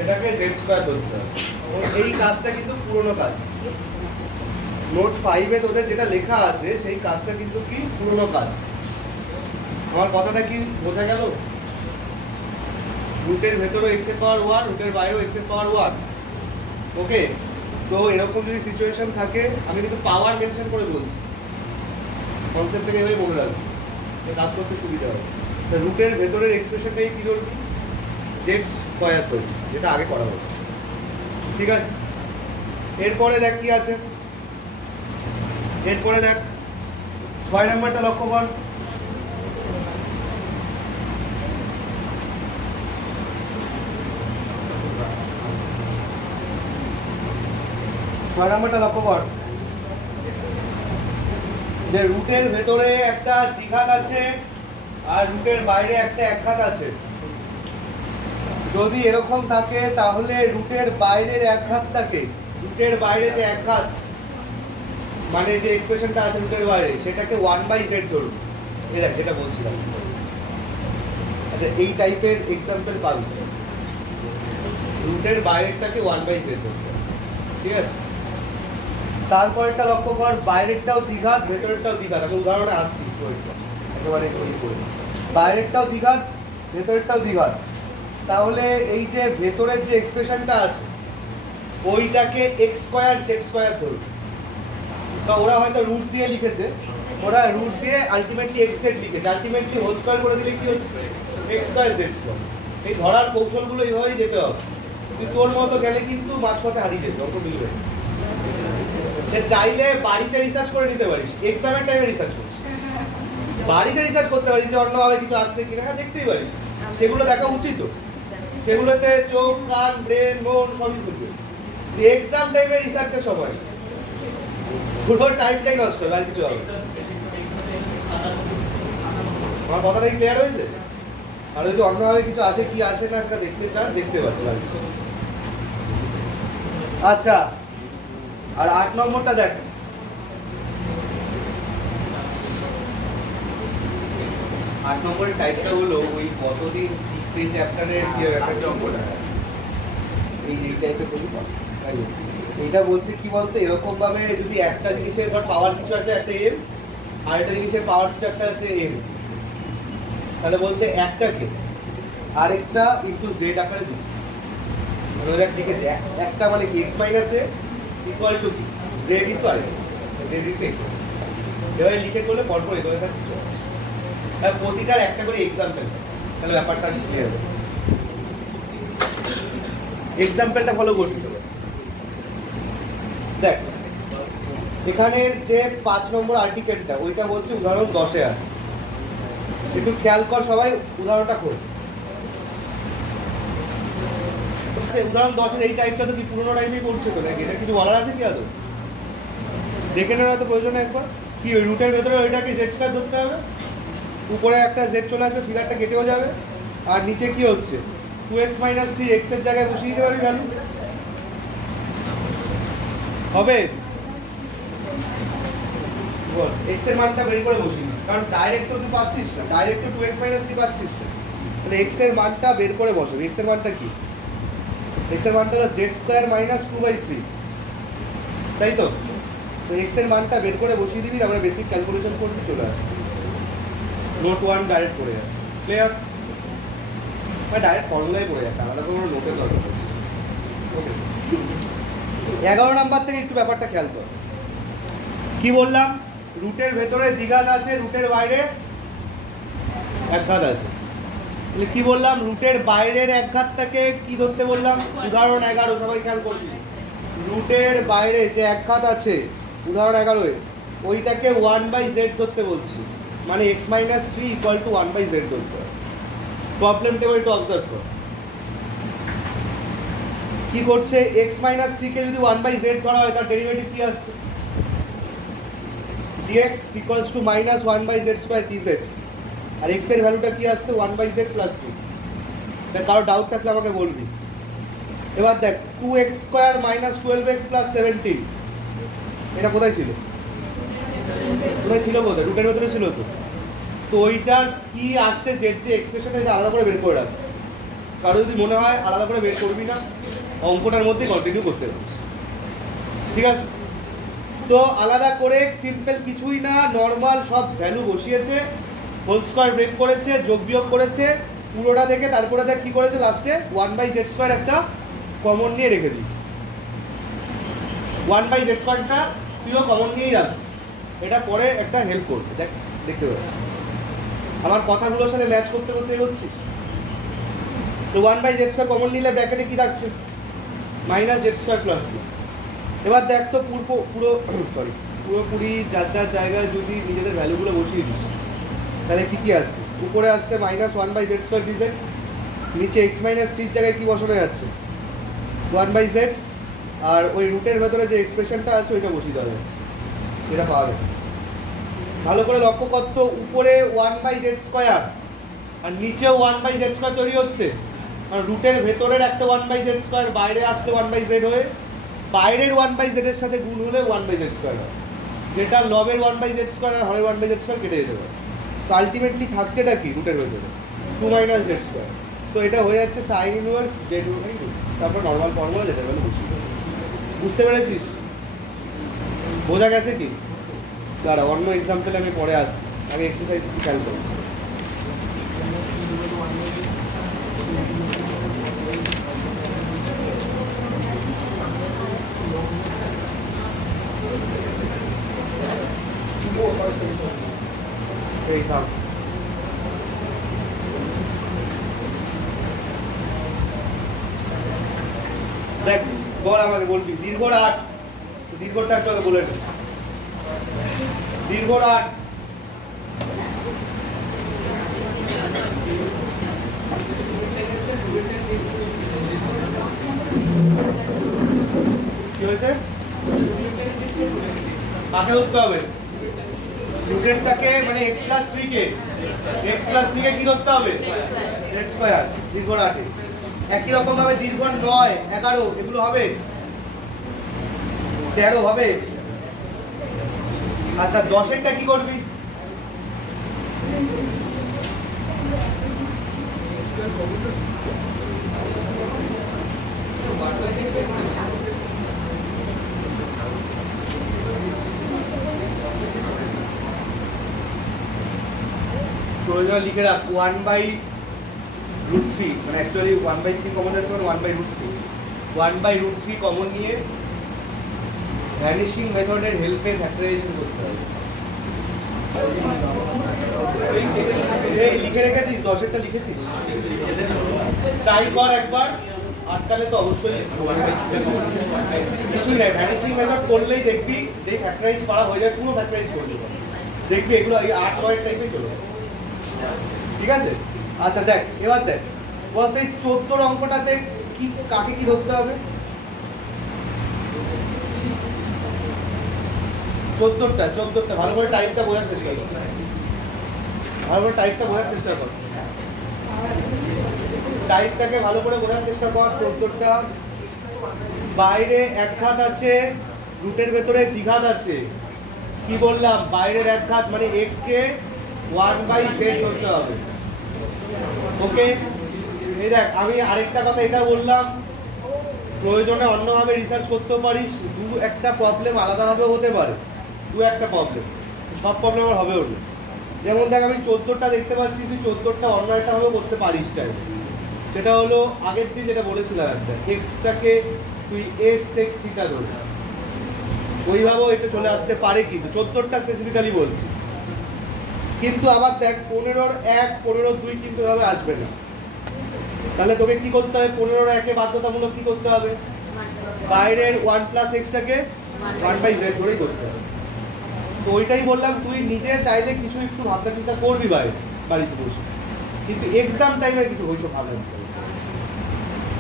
এটাকে জেড স্কোয়ার ধরতে হবে। এই কাজটা কিন্তু পুরনো কাজ। নোট 5-এ তোদের যেটা লেখা আছে সেই কাজটা কিন্তু কি পুরনো কাজ। আমার কথাটা কি বোঝা গেল? রুটের ভেতরে এক্স এর পাওয়ার 1, রুটের বাইরেও এক্স এর পাওয়ার 1। ওকে, তো এরকম যদি সিচুয়েশন থাকে, আমি কিন্তু পাওয়ার মেনশন করে বলছি, কনসেপ্টটাকে এভাবে মনে রাখবো, কাজ করতে সুবিধা হবে। রুটের ভেতরের এক্সপ্রেশনটাই কি ধরবি? জেড স্কয়ার ধরবি, যেটা আগে করা হলো। ঠিক আছে, এরপরে দেখ কি আছে। এরপরে দেখ 6 নাম্বারটা লক্ষ্য কর। 6 নাম্বারটা লক্ষ্য কর যে রুটের ভেতরে একটা দ্বিঘাত আছে আর রুটের বাইরে একটা একঘাত আছে। যদি এরকম থাকে তাহলে রুটের বাইরের একঘাতটাকে, রুটের বাইরে যে একঘাত মানে যে এক্সপ্রেশনটা আছে রুটের বাইরে, সেটাকে 1/z ধরুন। এই দেখ যেটা বলছিলাম। আচ্ছা, এই টাইপের এক্সাম্পল পাবি, রুটের বাইরেরটাকে 1/z ধরতে, ঠিক আছে। তারপরেরটা লক্ষ্য কর, বাইরেরটাও দ্বিঘাত ভেতরেরটাও দ্বিঘাত। আমি উদাহরণে আসছি একেবারে বাইরেরটাও দ্বিঘাত ভেতরেরটাও দ্বিঘাত। তাহলে এই যে ভেতরের যে এক্সপ্রেশনটা আছে ওইটাকে এক্স স্কয়ার জেড স্কয়ার ধরুন। তো ওরা হয়তো রুট দিয়ে লিখেছে, ওরা রুট দিয়ে আলটিমেটলি এক্স জেড লিখেছে, আলটিমেটলি হোল স্কয়ার করে দিলে কি হচ্ছে? X square Z square. এই ধরার কৌশলগুলো এইভাবেই যেতে হবে। তুই তোর মতো গেলে কিন্তু মাঝপথে হারিয়ে যাবে, অঙ্ক মিলবে। সে চাইলে বাড়িতে রিসার্চ করে নিতে পারিস, এক্সামের টাইমে রিসার্চ করিস, বাড়িতে রিসার্চ করতে পারিস যে অন্যভাবে কিছু আসছে কিনা, হ্যাঁ দেখতেই পারিস, সেগুলো দেখা উচিত। সেগুলোতে চোখ কান ব্রেন মন সবই খুলবে। এক্সাম টাইমে রিসার্চের সময় পুরো টাইমটাই নষ্ট হবে, আর কিছু হবে। আমার কথাটা ক্লিয়ার হয়েছে? আর যদি অন্যভাবে কিছু আসে, কি আসে না সেটা দেখতে চান, দেখতে পাচ্ছেন। আচ্ছা, আর 8 নম্বরটা দেখ। 8 নম্বরের টাইপটা হলো ওই কতদিন 6 এই চ্যাপ্টারের কি একটা অঙ্কটা এই টাইপের করি। এইটা বলছে কি বলতে, এরকম ভাবে যদি একটা জিনিসের ধর পাওয়ার কিছু আছে একটা এম, আর একটা জিনিসের পাওয়ার কিছু একটা আছে এম, তাহলে বলছে একটাকে আরেকটা ইনটু জেড আকারে দিই। মানে ওরা লিখেছে একটা মানে কি x minus A equal to কি জেড ইনটু আরেকটা, জেড ইনটু এক্স। এভাবে লিখে করলে পরপর এভাবে থাকছে। আর প্রতিটার একটা করে এক্সাম্পল, তাহলে ব্যাপারটা ক্লিয়ার হবে। এক্সাম্পলটা ফলো করবি সবাই। দেখ এখানের যে 5 নম্বর আর্টিকেলটা ওইটা বলছে উদাহরণ 10-এ আছে। একটু খেয়াল কর সবাই, উদাহরণটা খোল। উদাহরণ 10-এর এই টাইপটা তো কি পুরোনো টাইপেই করছে তো নাকি? এটা কিছু বলার আছে কি আদৌ? দেখে নেওয়া তো প্রয়োজন একবার। কি ওই রুটের ভেতরে ওইটাকে জেড স্কয়ার ধরতে হবে, উপরে একটা জেড চলে আসবে, ফিগারটা কেটেও যাবে, আর নিচে কি হচ্ছে 2x - 3 x এর জায়গায় বসিয়ে দিতে পারি ভ্যালু, হবে বল। x এর মানটা বের করে বসিয়ে, কারণ ডাইরেক্ট তো তুই পাচ্ছিস না, ডাইরেক্ট তো 2x - 3 পাচ্ছিস না, তাহলে x এর মানটা বের করে বসাবি। x এর মানটা কি? x এর মানটা হলো z স্কয়ার মাইনাস 2/3, তাই তো? তো x এর মানটা বের করে বসিয়ে দিবি, তারপরে বেসিক ক্যালকুলেশন করবি, চলে আসবে। নোট 1 ডাইরেক্ট করে যাচ্ছে, ক্লিয়ার? বা ডাইরেক্ট ফর্মুলাই পড়ে যাচ্ছে, আলাদা কোনো নোটের দরকার নেই। ওকে, 11 নাম্বার থেকে একটু ব্যাপারটা খেয়াল কর। কি বললাম? রুটের ভেতরে দ্বিঘাত আছে, রুটের বাইরে একঘাত আছে। তাহলে কি বললাম? রুটের বাইরের একঘাতটাকে কি ধরতে বললাম? উদাহরণ 11, সবাই খেয়াল করবি। রুটের বাইরে যে একঘাত আছে উদাহরণ 11-এ, ওইটাকে 1/z ধরতে বলছি, মানে x - 3 ইকুয়াল টু 1/z ধরতে হবে। প্রবলেমটা একটু অবজার্ভ কর। কি করছে? x - 3 কে যদি 1/z ধরা হয়, তার ডেরিভেটিভ কি আসছে? dx equals to -1/z² dz, আর x এর ভ্যালুটা কি আসছে? 1/z + 2। তা কারো ডাউট থাকলে আমাকে বলবি। এবার দেখ 2x² - 12x + 17, এটা কোথায় ছিল? কোথায় ছিল? কোথায়? রুটের ভেতরে ছিল তো। তো ওইটার কি আসছে জেড দিয়ে এক্সপ্রেশনটা, এটা আলাদা করে বের করে রাখছে, কারো যদি মনে হয় আলাদা করে বের করবি না, অঙ্কটার মধ্যে কন্টিনিউ করতে হবে, ঠিক আছে? তো আলাদা করে সিম্পল কিছুই না, নর্মাল সব ভ্যালু বসিয়েছে, হোল স্কোয়ার ব্রেক করেছে, যোগ বিয়োগ করেছে, পুরোটা দেখে তারপরে দেখ কি করেছে লাস্টে 1/z² একটা কমন নিয়ে রেখে দিয়েছে। 1/z² তুইও কমন নিয়েই রাখবি, এটা পরে একটা হেল্প করবে, দেখ দেখতে পাবি আমার কথাগুলোর সাথে ম্যাচ করতে করতে এগোচ্ছিস। তো 1/z² কমন নিলে ব্র্যাকেটে কি থাকছে -z² + 2। এবার দেখ তো পুরোপুরি যার যার জায়গায় যদি নিজেদের ভ্যালুগুলো বসিয়ে দিস তাহলে কি কি আসছে? উপরে আসছে -1/z² dz, নিচে x - 3 জায়গায় কি বসানো যাচ্ছে 1/z, আর ওই রুটের ভেতরে যে এক্সপ্রেশনটা আছে ওইটা বসিয়ে দেওয়া যাচ্ছে, সেটা পাওয়া গেছে। ভালো করে লক্ষ্য করতো, উপরে 1/z² আর নিচেও 1/z² তৈরি হচ্ছে, কারণ রুটের ভেতরের একটা 1/z², বাইরে আসলে 1/z হয়ে, বাইরের 1/z এর সাথে গুণ হলে 1/z² হয়, যেটা লবের 1/z² আর হরের 1/z² কেটে যেতে পারে। তো আলটিমেটলি থাকছেটা কি রুটের ভেতরে 2 - z²। তো এটা হয়ে যাচ্ছে sin ইনভার্স z, তারপর নর্মাল ফর্মুলা যেটা বলে বসিয়ে দেবে। বুঝতে পেরেছিস? বোঝা গেছে কি? দাঁড়া, অন্য এক্সাম্পল আমি পরে আসছি, আগে এক্সারসাইজ একটু খেয়াল করো। এই থাম, দেখ বল, আমাকে বলবি দীর্ঘর 8, দীর্ঘটা একটু আগে বলে নে। দীর্ঘর 8 কি হয়েছে? কাকে ধরতে হবে? রুটেরটাকে, মানে x + 3 কে, x + 3 কে কি ধরতে হবে? z²। দীর্ঘর 8 একই রকম ভাবে দীর্ঘর 9, 11 এগুলো হবে, 13 হবে। আচ্ছা 10 এরটা কি করবি? প্রয়োজন লিখে রাখ 1/√3, মানে অ্যাকচুয়ালি 1/3 কমন যাচ্ছে, মানে 1/√3, 1/√3 কমন নিয়ে ভ্যানিশিং মেথডের হেল্পে ফ্যাক্টরাইজেশন করতে হবে। এই লিখে রেখেছিস? 10 এরটা লিখেছিস? ট্রাই কর একবার, আটকালে তো অবশ্যই কিছুই নাই, ভ্যানিশিং মেথড করলেই দেখবি যেই ফ্যাক্টরাইজ করা হয়ে যায় পুরো ফ্যাক্টরাইজ করতে পারবি, দেখবি এগুলো এই 8-9 টাইপে চলে যাবে, ঠিক আছে? আচ্ছা দেখ, এবার দেখ বলতো এই 14 অঙ্কটাতে কি কাকে কি ধরতে হবে? 14টা ভালো করে টাইপটা বোঝার চেষ্টা কর, ভালো করে টাইপটা বোঝার চেষ্টা কর, টাইপটাকে ভালো করে বোঝার চেষ্টা কর। 14টা বাইরে এক ঘাত আছে, রুটের ভেতরে দ্বিঘাত আছে। কি বললাম? বাইরের এক ঘাত মানে x কে 1/z করতে হবে, ওকে? এই দেখ, আমি আরেকটা কথা এটা বললাম, প্রয়োজনে অন্যভাবে রিসার্চ করতে পারিস, একটা প্রবলেম আলাদাভাবে হতে পারে, একটা প্রবলেম, সব প্রবলেম আর হবেও না। যেমন দেখ, আমি 14টা দেখতে পাচ্ছি, তুই 14টা অন্য একটা ভাবে করতে পারিস চাইলে। সেটা হলো আগের দিন যেটা বলেছিলাম, একটা এক্সটাকে তুই এস সেক থিটা ধরে, ওইভাবেও এটা চলে আসতে পারে, কিন্তু 14টা স্পেসিফিক্যালি বলছি। কিন্তু আবার দেখ 15-1, 15-2 কিন্তু এভাবে আসবে না। তাহলে তোকে কি করতে হবে? 15-1 বাধ্যতামূলক কি করতে হবে? বাইরের 1 + x-টাকে 1/z ধরেই করতে হবে। তো ওইটাই বললাম, তুই নিজে চাইলে কিছু একটু ভাবনা চিন্তা করবি বাড়িতে বসে, কিন্তু এক্সাম টাইমে কিছু হয়েছে ভাবনা চিন্তা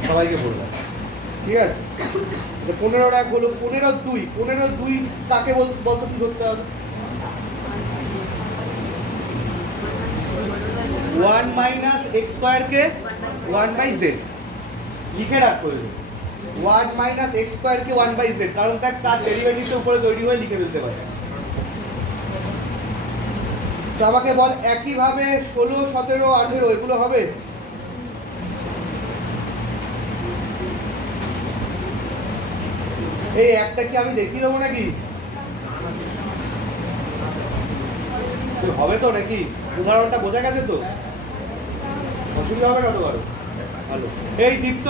সবাইকে বললাম, ঠিক আছে? যে 15-1 হলো, 15-2 তাকে বলতে কি করতে হবে? 1 - x² কে 1/z লিখে রাখ, প্রয়োজন 1 - x² কে 1/z, কারণ দেখ তার ডেরিভেটিভটা উপরে তৈরি হয়ে লিখে ফেলতে পারছিস। তো আমাকে বল একইভাবে 16, 17, 18 এগুলো হবে? এই একটা কি আমি দেখিয়ে দেবো নাকি? হবে তো নাকি? উদাহরণটা বোঝা গেছে তো? অসুবিধা হবে না তো কারো? ভালো। এই দীপ্ত,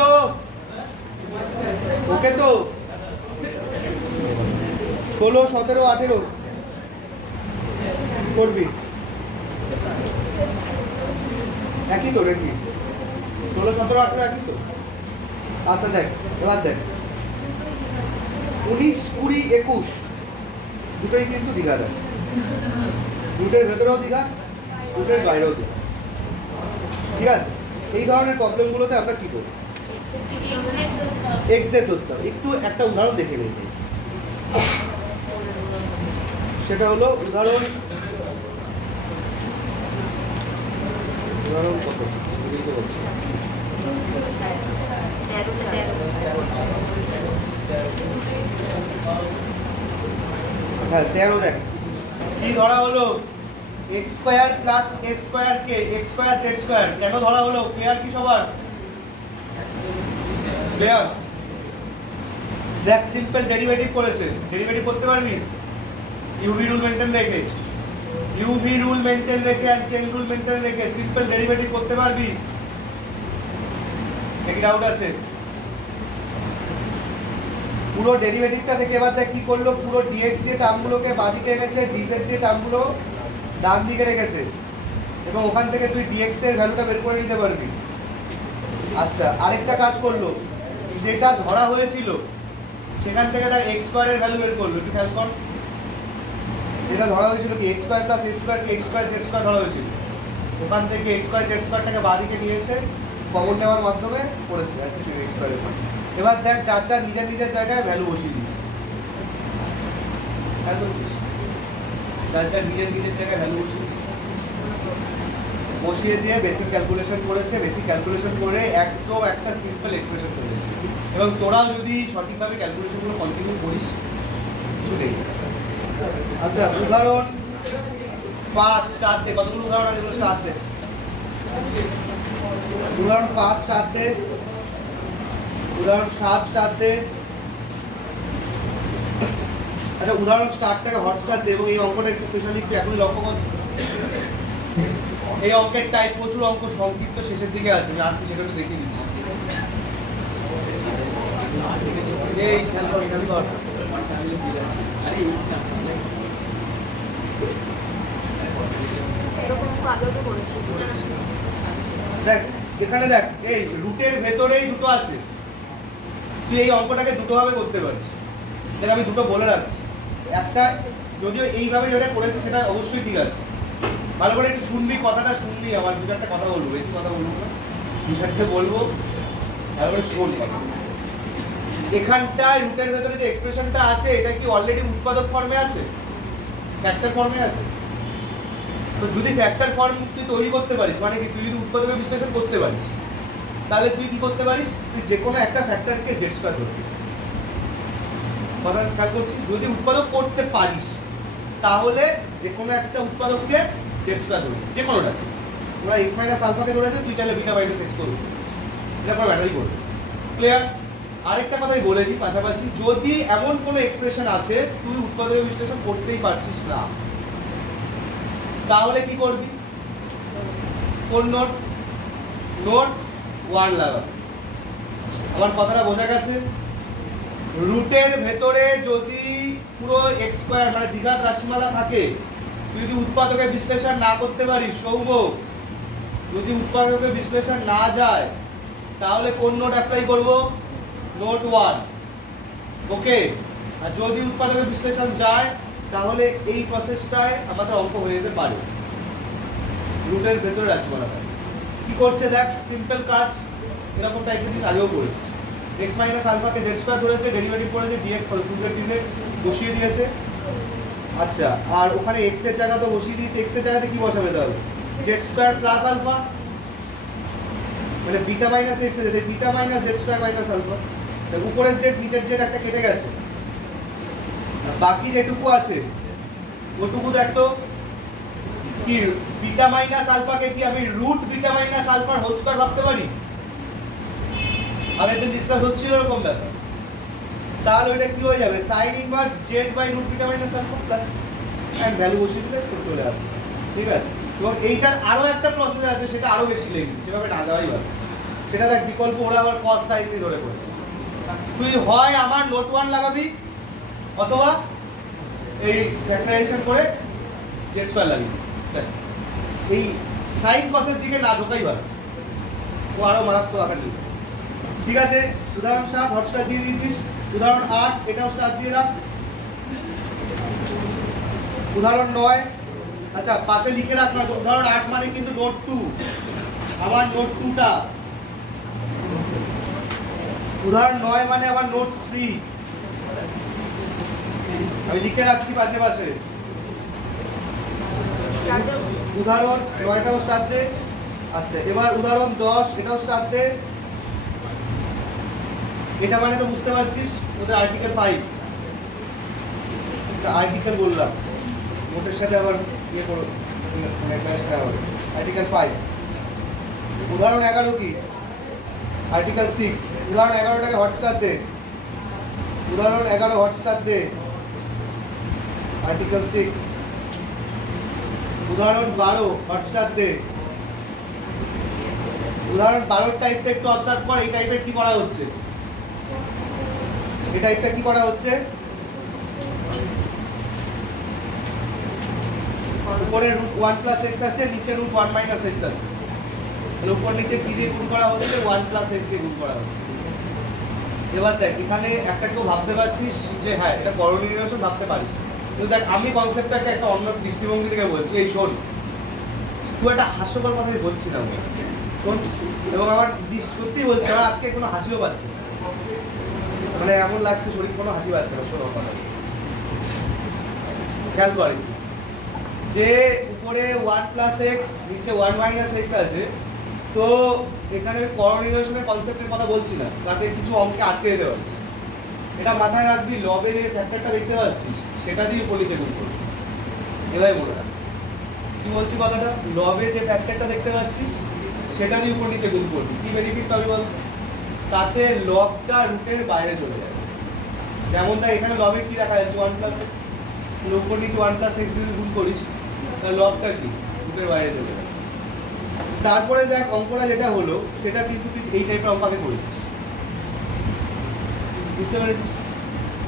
ওকে তো 16, 17, 18 করবি একই তো নাকি? 16, 17, 18 একই তো? আচ্ছা দেখ, এবার দেখ 19, 20, 21 দুটোই কিন্তু দীঘা আছে। রুটের ভেতরেও দীঘা, রুটের বাইরেও দীঘা। ঠিক আছে? এই ধরনের প্রবলেমগুলোতে আমরা কি করি? এক্সে ধরতে হবে। একটু একটা উদাহরণ দেখে নিই। সেটা হলো উদাহরণ কত? হ্যাঁ 13 দেখ কি ধরা হলো, x² প্লাস a² কে x² z² কেন ধরা হলো? ক্লিয়ার কি সবার? ক্লিয়ার? দেখ সিম্পল ডেরিভেটিভ করেছে, ডেরিভেটিভ করতে পারবি ইউভি রুল মেইনটেইন রেখে, ইউভি রুল মেইনটেইন রেখে আর চেইন রুল মেইনটেইন রেখে সিম্পল ডেরিভেটিভ করতে পারবি? কি ডাউট আছে? পুরো ডেরিভেটিভটা থেকে এবার দেখ কি করলো, পুরো dx দিয়ে টার্মগুলোকে বাঁদিকে এনেছে, dz দিয়ে টার্মগুলো ডান দিকে রেখেছে এবং ওখান থেকে তুই dx এর ভ্যালুটা বের করে নিতে পারবি। আচ্ছা আরেকটা কাজ করলো, যেটা ধরা হয়েছিল সেখান থেকে তার x² এর ভ্যালু বের করলো। একটু খেয়াল কর, যেটা ধরা হয়েছিল কি x² প্লাস a² কে x² z² ধরা হয়েছিল, ওখান থেকে x² z² টাকে বাঁদিকে নিয়ে এসে কমন নেওয়ার মাধ্যমে করেছে আর কিছু x² এর মান। এবার দেখ যার যার নিজের নিজের জায়গায় ভ্যালু বসিয়ে দিয়েছে, যার যার নিজের নিজের জায়গায় ভ্যালু বসিয়ে দিয়ে বেসিক ক্যালকুলেশন করেছে, বেসিক ক্যালকুলেশন করে একদম একটা সিম্পল এক্সপ্রেশন চলে এসেছে। এবং তোরাও যদি সঠিকভাবে ক্যালকুলেশনগুলো কন্টিনিউ করিস কিছু নেই। আচ্ছা উদাহরণ 5 স্টার্ট দে, কতগুলো উদাহরণ আছে স্টার্ট দে। উদাহরণ 5 স্টার্ট দে, উদাহরণ 7 স্টার্ট দে। আচ্ছা উদাহরণ স্টার্টটাকে হট স্টার্ট দে এবং এই অঙ্কটা একটু স্পেশালি একটু এখনই লক্ষ্য কর। এই অঙ্কের টাইপ প্রচুর অঙ্ক সংক্ষিপ্ত শেষের দিকে আছে, আমি আসছি সেটা একটু দেখিয়ে দিচ্ছি। এই খেয়াল কর, এখানে কর। আরে এই না এরকম আগেও তো করেছি। দেখ এখানে দেখ এই রুটের ভেতরেই দুটো আছে, তুই এই অঙ্কটাকে দুটো ভাবে করতে পারিস। দেখ আমি দুটো বলে রাখছি, একটা যদিও এইভাবে যেটা করেছে সেটা অবশ্যই ঠিক আছে, ভালো করে একটু শুনবি, কথাটা শুনবি, আমার দু চারটা কথা বলবো, বেশি কথা বলবো না, দু চারটে বলবো, ভালো করে শোন। এখানটায় রুটের ভেতরে যে এক্সপ্রেশনটা আছে এটা কি অলরেডি উৎপাদক ফর্মে আছে, ফ্যাক্টর ফর্মে আছে? তো যদি ফ্যাক্টর ফর্ম তুই তৈরি করতে পারিস, মানে কি তুই যদি উৎপাদকের বিশ্লেষণ করতে পারিস, তাহলে তুই কি করতে পারিস, তুই যে কোনো একটা ফ্যাক্টরকে z² ধরবি। কথা খেয়াল করছিস? যদি উৎপাদক করতে পারিস তাহলে যে কোনো একটা উৎপাদককে z² ধরবি, যে কোনোটা। ওরা x মাইনাস আলফাকে ধরেছে, তুই চাইলে বিটা মাইনাস x করবি, এটা পরে ব্যাটারি করবি। ক্লিয়ার? আরেকটা কথাই বলে দিই পাশাপাশি, যদি এমন কোনো এক্সপ্রেশন আছে তুই উৎপাদকের বিশ্লেষণ করতেই পারছিস না, তাহলে কি করবি? কোন নোট? নোট 1 লাগাবি। আমার কথাটা বোঝা গেছে? রুটের ভেতরে যদি পুরো x² মানে দ্বিঘাত রাশিমালা থাকে, তুই যদি উৎপাদকের বিশ্লেষণ না করতে পারিস, সৌম্য, যদি উৎপাদকের বিশ্লেষণ না যায় তাহলে কোন নোট অ্যাপ্লাই করব? নোট 1। ওকে? আর যদি উৎপাদকের বিশ্লেষণ যায় তাহলে এই প্রসেসটায় আমাদের অঙ্ক হয়ে যেতে পারে। রুটের ভেতরে রাশিমালা থাকে কি করছে দেখ, সিম্পল কাজ, এরকম টাইপের জিনিস আগেও করেছে। x মাইনাস আলফাকে z² ধরেছে, ডেরিভেটিভ করেছে, dx 2z dz বসিয়ে দিয়েছে। আচ্ছা আর ওখানে x এর জায়গা তো বসিয়ে দিয়েছে, x এর জায়গাতে কি বসাবে তাহলে? z² প্লাস আলফা, মানে বিটা মাইনাস x এর beta minus z² minus alpha. তার উপরের z নিচের z একটা কেটে গেছে, বাকি যেটুকু আছে ওটুকু দেখ তো কি, বিটা মাইনাস আলফাকে কি আমি রুট বিটা মাইনাস আলফার হোল স্কয়ার ভাবতে পারি? আগের দিন ডিসকাস হচ্ছিল এরকম ব্যাপার, তাহলে ওইটা কি হয়ে যাবে sin inverse z/√θ - α plus and value বসিয়ে দিলে চলে আসে। ঠিক আছে, এবং এইটার আরো একটা প্রসেস আছে, সেটা আরো বেশি লেগে সেভাবে না যাওয়াই ভালো। সেটা দেখ বিকল্প ওরা আবার cos sin দিয়ে ধরে করেছে। তুই হয় আমার নোট 1 লাগাবি অথবা এই ফ্যাক্টরাইজেশন করে z² লাগাবি, ব্যাস। এই sin cos এর দিকে না ঢোকাই ভালো, ও আরো মারাত্মক আকার নিবে। ঠিক আছে, উদাহরণ 7 হটস্টার দিয়ে দিয়েছিস। উদাহরণ 8 এটাও স্টার দিয়ে রাখ। উদাহরণ 9, আচ্ছা পাশে লিখে রাখ না, উদাহরণ 8 মানে কিন্তু নোট 2, আবার নোট 2টা। উদাহরণ 9 মানে আবার নোট 3, আমি লিখে রাখছি পাশে পাশে। উদাহরণ 9টাও স্টার দে। আচ্ছা এবার উদাহরণ 10 এটাও স্টার দে। এটা মানে তো বুঝতে পারছিস ওদের আর্টিকেল 5, এটা আর্টিকেল বললাম নোটের সাথে আবার ইয়ে করো মানে ম্যাচটা হবে। আর্টিকেল 5। উদাহরণ 11 কি? আর্টিকেল 6। উদাহরণ 11টাকে হটস্টার দে। উদাহরণ 11 হটস্টার দে, আর্টিকেল 6। উদাহরণ 12 হটস্টার দে। উদাহরণ 12 টাইপটা একটু অবজার্ভ কর, এই টাইপের কি করা হচ্ছে, এই টাইপটা কি করা হচ্ছে। উপরে √1 + x আছে, নিচে √1 - x আছে। তাহলে উপর নিচে কি দিয়ে গুণ করা হচ্ছে? 1 + x দিয়ে গুণ করা হচ্ছে। এবার দেখ এখানে একটা কেউ ভাবতে পারছিস যে হ্যাঁ এটা করণীয় নিরসন ভাবতে পারিস, কিন্তু দেখ আমি কনসেপ্টটাকে একটা অন্য দৃষ্টিভঙ্গি থেকে বলছি। এই শোন, তুই একটা হাস্যকর কথাই বলছি না শোন, এবং আমার সত্যি বলছি আমার আজকে কোনো হাসিও পাচ্ছে না, মানে এমন লাগছে শরীর কোনো হাসি পাচ্ছে না। শোনো কথা খেয়াল করে, যে উপরে 1 + x নিচে 1 - x আছে, তো এখানে করণীয় নিরসনের কনসেপ্টের কথা বলছি না, তাতে কিছু অঙ্কে আটকে দিতে পারছি। এটা মাথায় রাখবি, লবে যে ফ্যাক্টরটা দেখতে পাচ্ছিস সেটা দিয়ে উপর নিচে গুণ করবি। এভাবে মনে রাখ কি বলছি কথাটা, লবে যে ফ্যাক্টরটা দেখতে পাচ্ছিস সেটা দিয়ে উপর নিচে গুণ করবি। কি বেনিফিট পাবি বল? তাতে লবটা রুটের বাইরে চলে যাবে। যেমন তাই এখানে লবে কি দেখা যাচ্ছে 1 + x, উপর নিচে 1 + x যদি গুণ করিস তাহলে লবটা কি রুটের বাইরে চলে যাবে। তারপরে দেখ অঙ্কটা যেটা হলো সেটা কিন্তু তুই এই টাইপের অঙ্ক আগে করেছিস, বুঝতে পেরেছিস?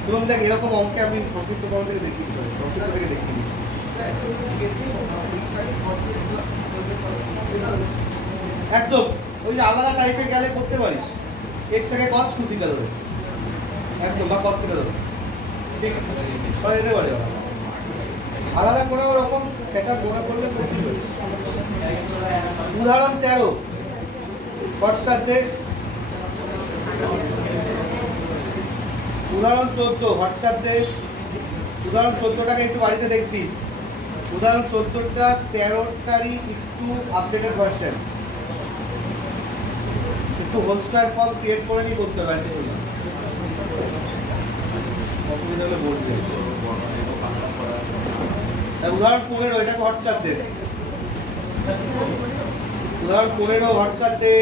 এবং দেখ এরকম অঙ্কে আমি সংক্ষিপ্ত করণ থেকে দেখিয়ে দিচ্ছি, সংক্ষিপ্ত থেকে দেখিয়ে দিচ্ছি। একদম ওই যে আলাদা টাইপের গেলে করতে পারিস, এক্সটাকে cos 2θ ধরে একদম, বা cos θ ধরে ঠিক করা যেতে পারে। আলাদা কোনো রকম প্যাটার্ন মনে করলে করতে পারিস। উদাহরণ 13 হটস্টার দে। উদাহরণ 14 হটস্টার দে। উদাহরণ 14টাকে একটু বাড়িতে দেখবি। উদাহরণ 14টা 13টারই একটু আপডেটেড ভার্সন, একটু হোল স্কয়ার ফর্ম ক্রিয়েট করে নিয়ে করতে হবে। অসুবিধা হলে বলবে। উদাহরণ 15 এটাকে হটস্টার দে। উদাহরণ 15 হটস্টার দে।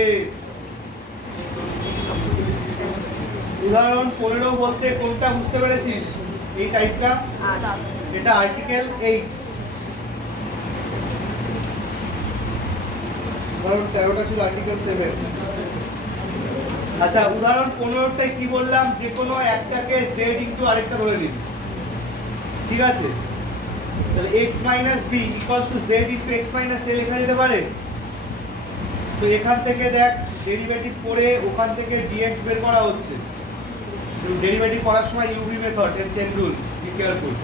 উদাহরণ 15 বলতে কোনটা বুঝতে পেরেছিস? এই টাইপটা, এটা আর্টিকেল 8। উদাহরণ 13টা ছিল আর্টিকেল 7। আচ্ছা উদাহরণ 15টায় কি বললাম, যে কোনো একটাকে z ইনটু আরেকটা ধরে নিবি, ঠিক আছে? তাহলে x - b = z into x - a লেখা যেতে পারে। তো এখান থেকে দেখ ডেরিভেটিভ করে ওখান থেকে dx বের করা হচ্ছে। ডেরিভেটিভ করার সময় ইউভি মেথড এর chain rule, be careful.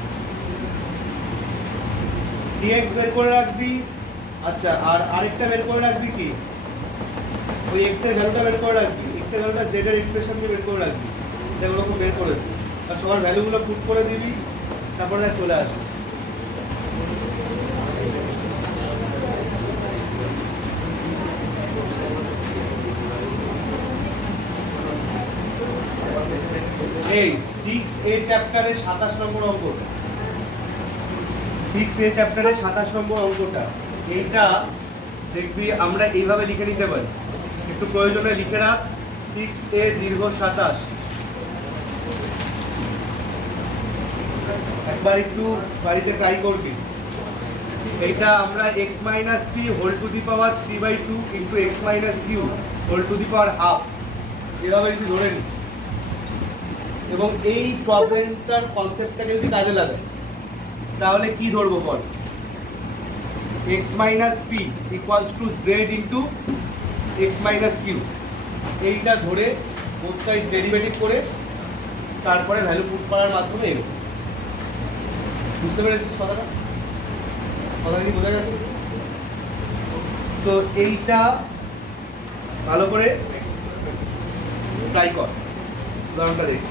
dx বের করে রাখবি। আচ্ছা আর আরেকটা বের করে রাখবি কি, ওই x এর ভ্যালুটা বের করে রাখবি, x এর ভ্যালুটা z এর এক্সপ্রেশন দিয়ে বের করে রাখবি, যেগুলো খুব বের করেছে। আর সবার ভ্যালুগুলো পুট করে দিবি, তারপরে যা চলে আসবে। এই 6a চ্যাপ্টারের 27 নম্বর অঙ্ক, 6a চ্যাপ্টারের 27 নম্বর অঙ্কটা, এইটা দেখবি আমরা এইভাবে লিখে নিতে পারি, একটু প্রয়োজনে লিখে রাখ 6a দীর্ঘ 27। একবার একটু বাড়িতে ট্রাই করবি। এইটা আমরা x minus p whole to the power 3/2 into x minus q whole to the power half এভাবে যদি ধরে নিই এবং এই প্রবলেমটার কনসেপ্টটাকে যদি কাজে লাগাই তাহলে কি ধরবো বল? x minus p equals to z into x minus q এইটা ধরে বোথ সাইড ডেরিভেটিভ করে তারপরে ভ্যালু পুট করার মাধ্যমে এগো। বুঝতে পেরেছিস কথাটা? কথা কি বোঝা গেছে? তো এইটা ভালো করে ট্রাই কর। উদাহরণটা দেখি।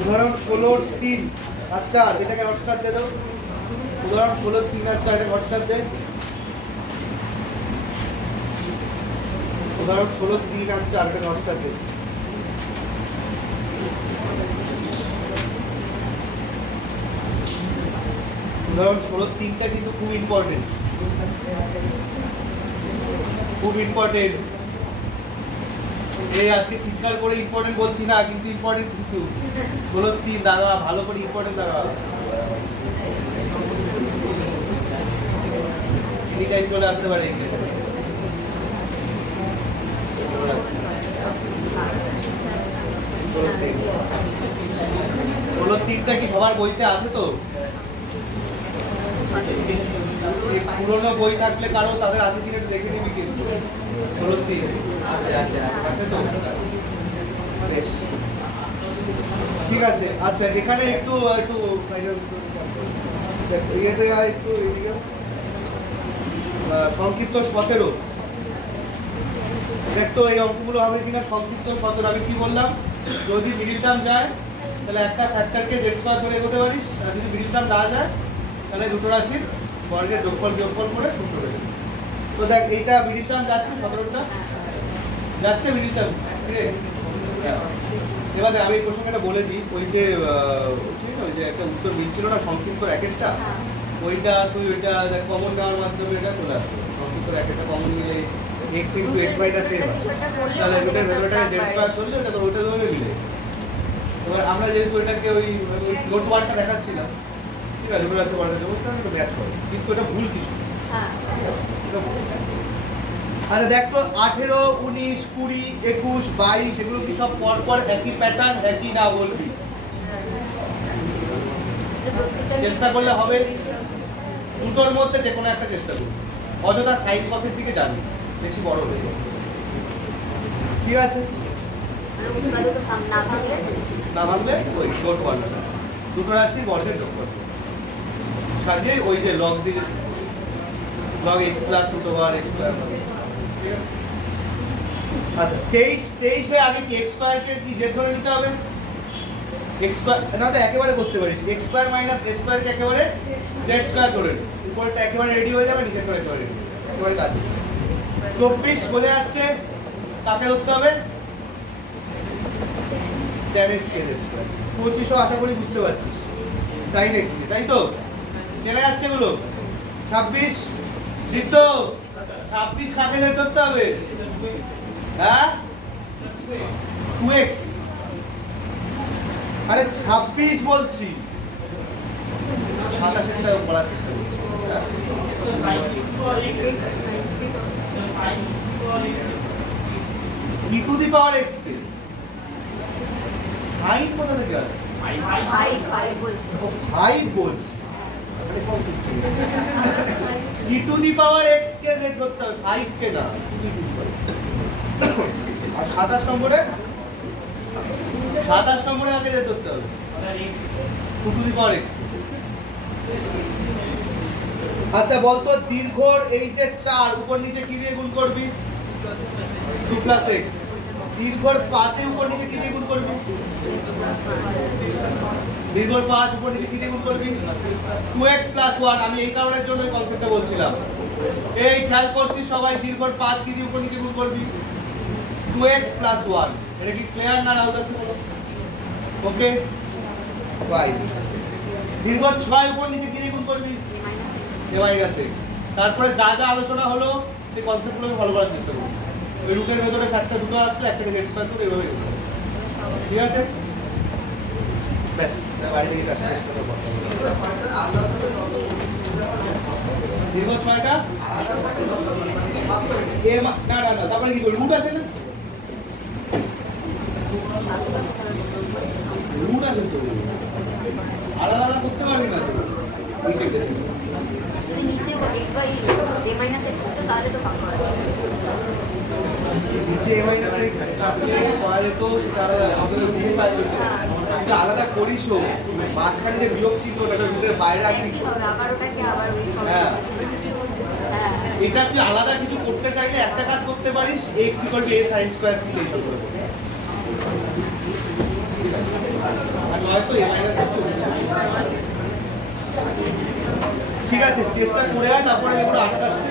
উদাহরণ 16-3 আর 4 এটাকে হটস্টার দিয়ে দাও। উদাহরণ 16-3 আর 4 এটাকে হটস্টার দে। উদাহরণ 16-3 আর 4 এটাকে হটস্টার দে। উদাহরণ 16-3টা কিন্তু খুব ইম্পর্টেন্ট, খুব ইম্পর্টেন্ট। এই আজকে চিৎকার করে ইম্পর্টেন্ট বলছি না, কিন্তু ইম্পর্টেন্ট কিন্তু 16-3 দাদা ভালো করে ইম্পর্টেন্ট দাদা। এনি টাইম চলে আসতে পারে এই কেসে। 16-3টা কি সবার বইতে আছে তো? পুরোনো বই থাকলে কারো তাদের আছে কিনা দেখে নিবি কিন্তু। 16-3 আছে তো? বেশ ঠিক আছে। আচ্ছা এখানে একটু একটু ইয়েতে একটু এদিকে সংক্ষিপ্ত 17 দেখতো এই অঙ্কগুলো হবে কিনা। সংক্ষিপ্ত 17 আমি কি বললাম? যদি মিডিল টার্ম যায় তাহলে একটা ফ্যাক্টরকে z স্কয়ার ধরে এগোতে পারিস, আর যদি মিডিল টার্ম না যায় তাহলে দুটো রাশির বর্গের যোগফল বিয়োগফল করে সূত্র হয়ে যাবে। তো দেখ এইটা মিডিল টার্ম যাচ্ছে, 17টা যাচ্ছে মিডিল টার্ম। এবার আমি এই প্রসঙ্গটা বলে দিই। ওই যে একটা উত্তর মিলছিল না সংক্ষিপ্ত র্যাকেটটা, ওইটা তুই ওইটা কমন নেওয়ার মাধ্যমে এটা চলে আসছে। সংক্ষিপ্ত র্যাকেটটা কমন নিলে x into x minus a তাহলে এটার ভেতরটাকে z স্কয়ার করলে এটা তো ওইটা ধরে মিলে। এবার আমরা যেহেতু এটাকে ওই নোট ওয়ানটা দেখাচ্ছিলাম, ঠিক আছে, ওটা আসলে ওয়ানটা দেবো এটা ম্যাচ করে, কিন্তু এটা ভুল কিছু। আচ্ছা দেখ তো 18, 19, 20, 21, 22 এগুলো কি সব পরপর একই প্যাটার্ন, একই না বলবি? চেষ্টা করলে হবে, দুটোর মধ্যে যে কোনো একটা চেষ্টা করবি। অযথা সাইড কসের দিকে যাবি, বেশি বড় হয়ে যাবে। ঠিক আছে? না ভাঙলে ওই নোট ওয়ান দুটো রাশির বর্গের যোগফল সাজিয়ে ওই যে লগ দিয়ে log x plus root over x square. ঠিক আছে? আচ্ছা 23 এ আমি কি x স্কয়ার কে কি z ধরে নিতে হবে? x স্কয়ার না তো একেবারে করতে পারিস, x square minus a square কে একেবারে z স্কয়ার ধরে নে। উপরটা একেবারে রেডি হয়ে যাবে, নিচেরটা একেবারে রেডি একেবারে কাজ। 24 বলে যাচ্ছে, কাকে ধরতে হবে? tan x কে স্কয়ার। 25ও আশা করি বুঝতে পারছিস, sin x কে, তাই তো? চেনা যাচ্ছে গুলো। 26 দীপ্ত 26 কাকে বের করতে হবে? হ্যাঁ 2x। আরে 26 বলছি, 27 টা বলার চেষ্টা করছি। e two the power x K sin কোথা থেকে আসছে? 5 বলছি। ও 5 বলছি। আরে কোন সূত্র? e two the power x K z করতে হবে, 5 কে না। আর 27 নম্বরে আগে z করতে হবে 2 টু দি পাওয়ার x। আচ্ছা বলতো দীর্ঘর এই যে 4 উপর নিচে কি দিয়ে গুণ করবি? 2 প্লাস x। দীর্ঘর 5 এ উপর নিচে কি দিয়ে গুণ করবি? দীর্ঘর 5 উপর নিচে কি দিয়ে গুণ করবি? 2x plus 1। আমি এই কারণের জন্য এই কনসেপ্টটা বলছিলাম। এই খেয়াল করছিস সবাই, দীর্ঘর 5 কি দিয়ে উপর নিচে গুণ করবি? 2x plus 1। এটা কি ক্লিয়ার না ডাউট আছে? Okay bye. দীর্ঘর 6 উপর নিচে কি দিয়ে গুণ করবি? a minus x। তারপরে যা যা আলোচনা হলো এই কনসেপ্টগুলোকে ফলো করার চেষ্টা করুন। ওই রুটের ভেতরে ফ্যাক্টর দুটো আসলে একটাকে জেড স্কয়ার করে এইভাবে লিখতে হবে। ঠিক আছে? ব্যাস, বাড়ি থেকে কাজ শেষ করে পড়তে হবে। দীর্ঘ 6টা এর না না না, তারপরে কি করব? রুট আছে না? রুট আছে তো, আলাদা আলাদা করতে পারবি না তো। যদি নিচে x by a minus x থাকতো তাহলে তো ভাগ করা যায়। নিচে a মাইনাস x থাকলে করা যেত, সেটা আলাদা আপনাদের বুঝতে পারছেন। এটা আলাদা করিসও, মাঝখানে যে বিয়োগ চিহ্ন ওটা রুটের বাইরে আপনি কি হবে? আবার ওটাকে আবার ওই হবে। হ্যাঁ, হ্যাঁ, এটা তুই আলাদা কিছু করতে চাইলে একটা কাজ করতে পারিস, x = a sin square relation করে। আর নয়তো a মাইনাস x। ঠিক আছে, চেষ্টা করে আয়, তারপরে এগুলো আটকাচ্ছে।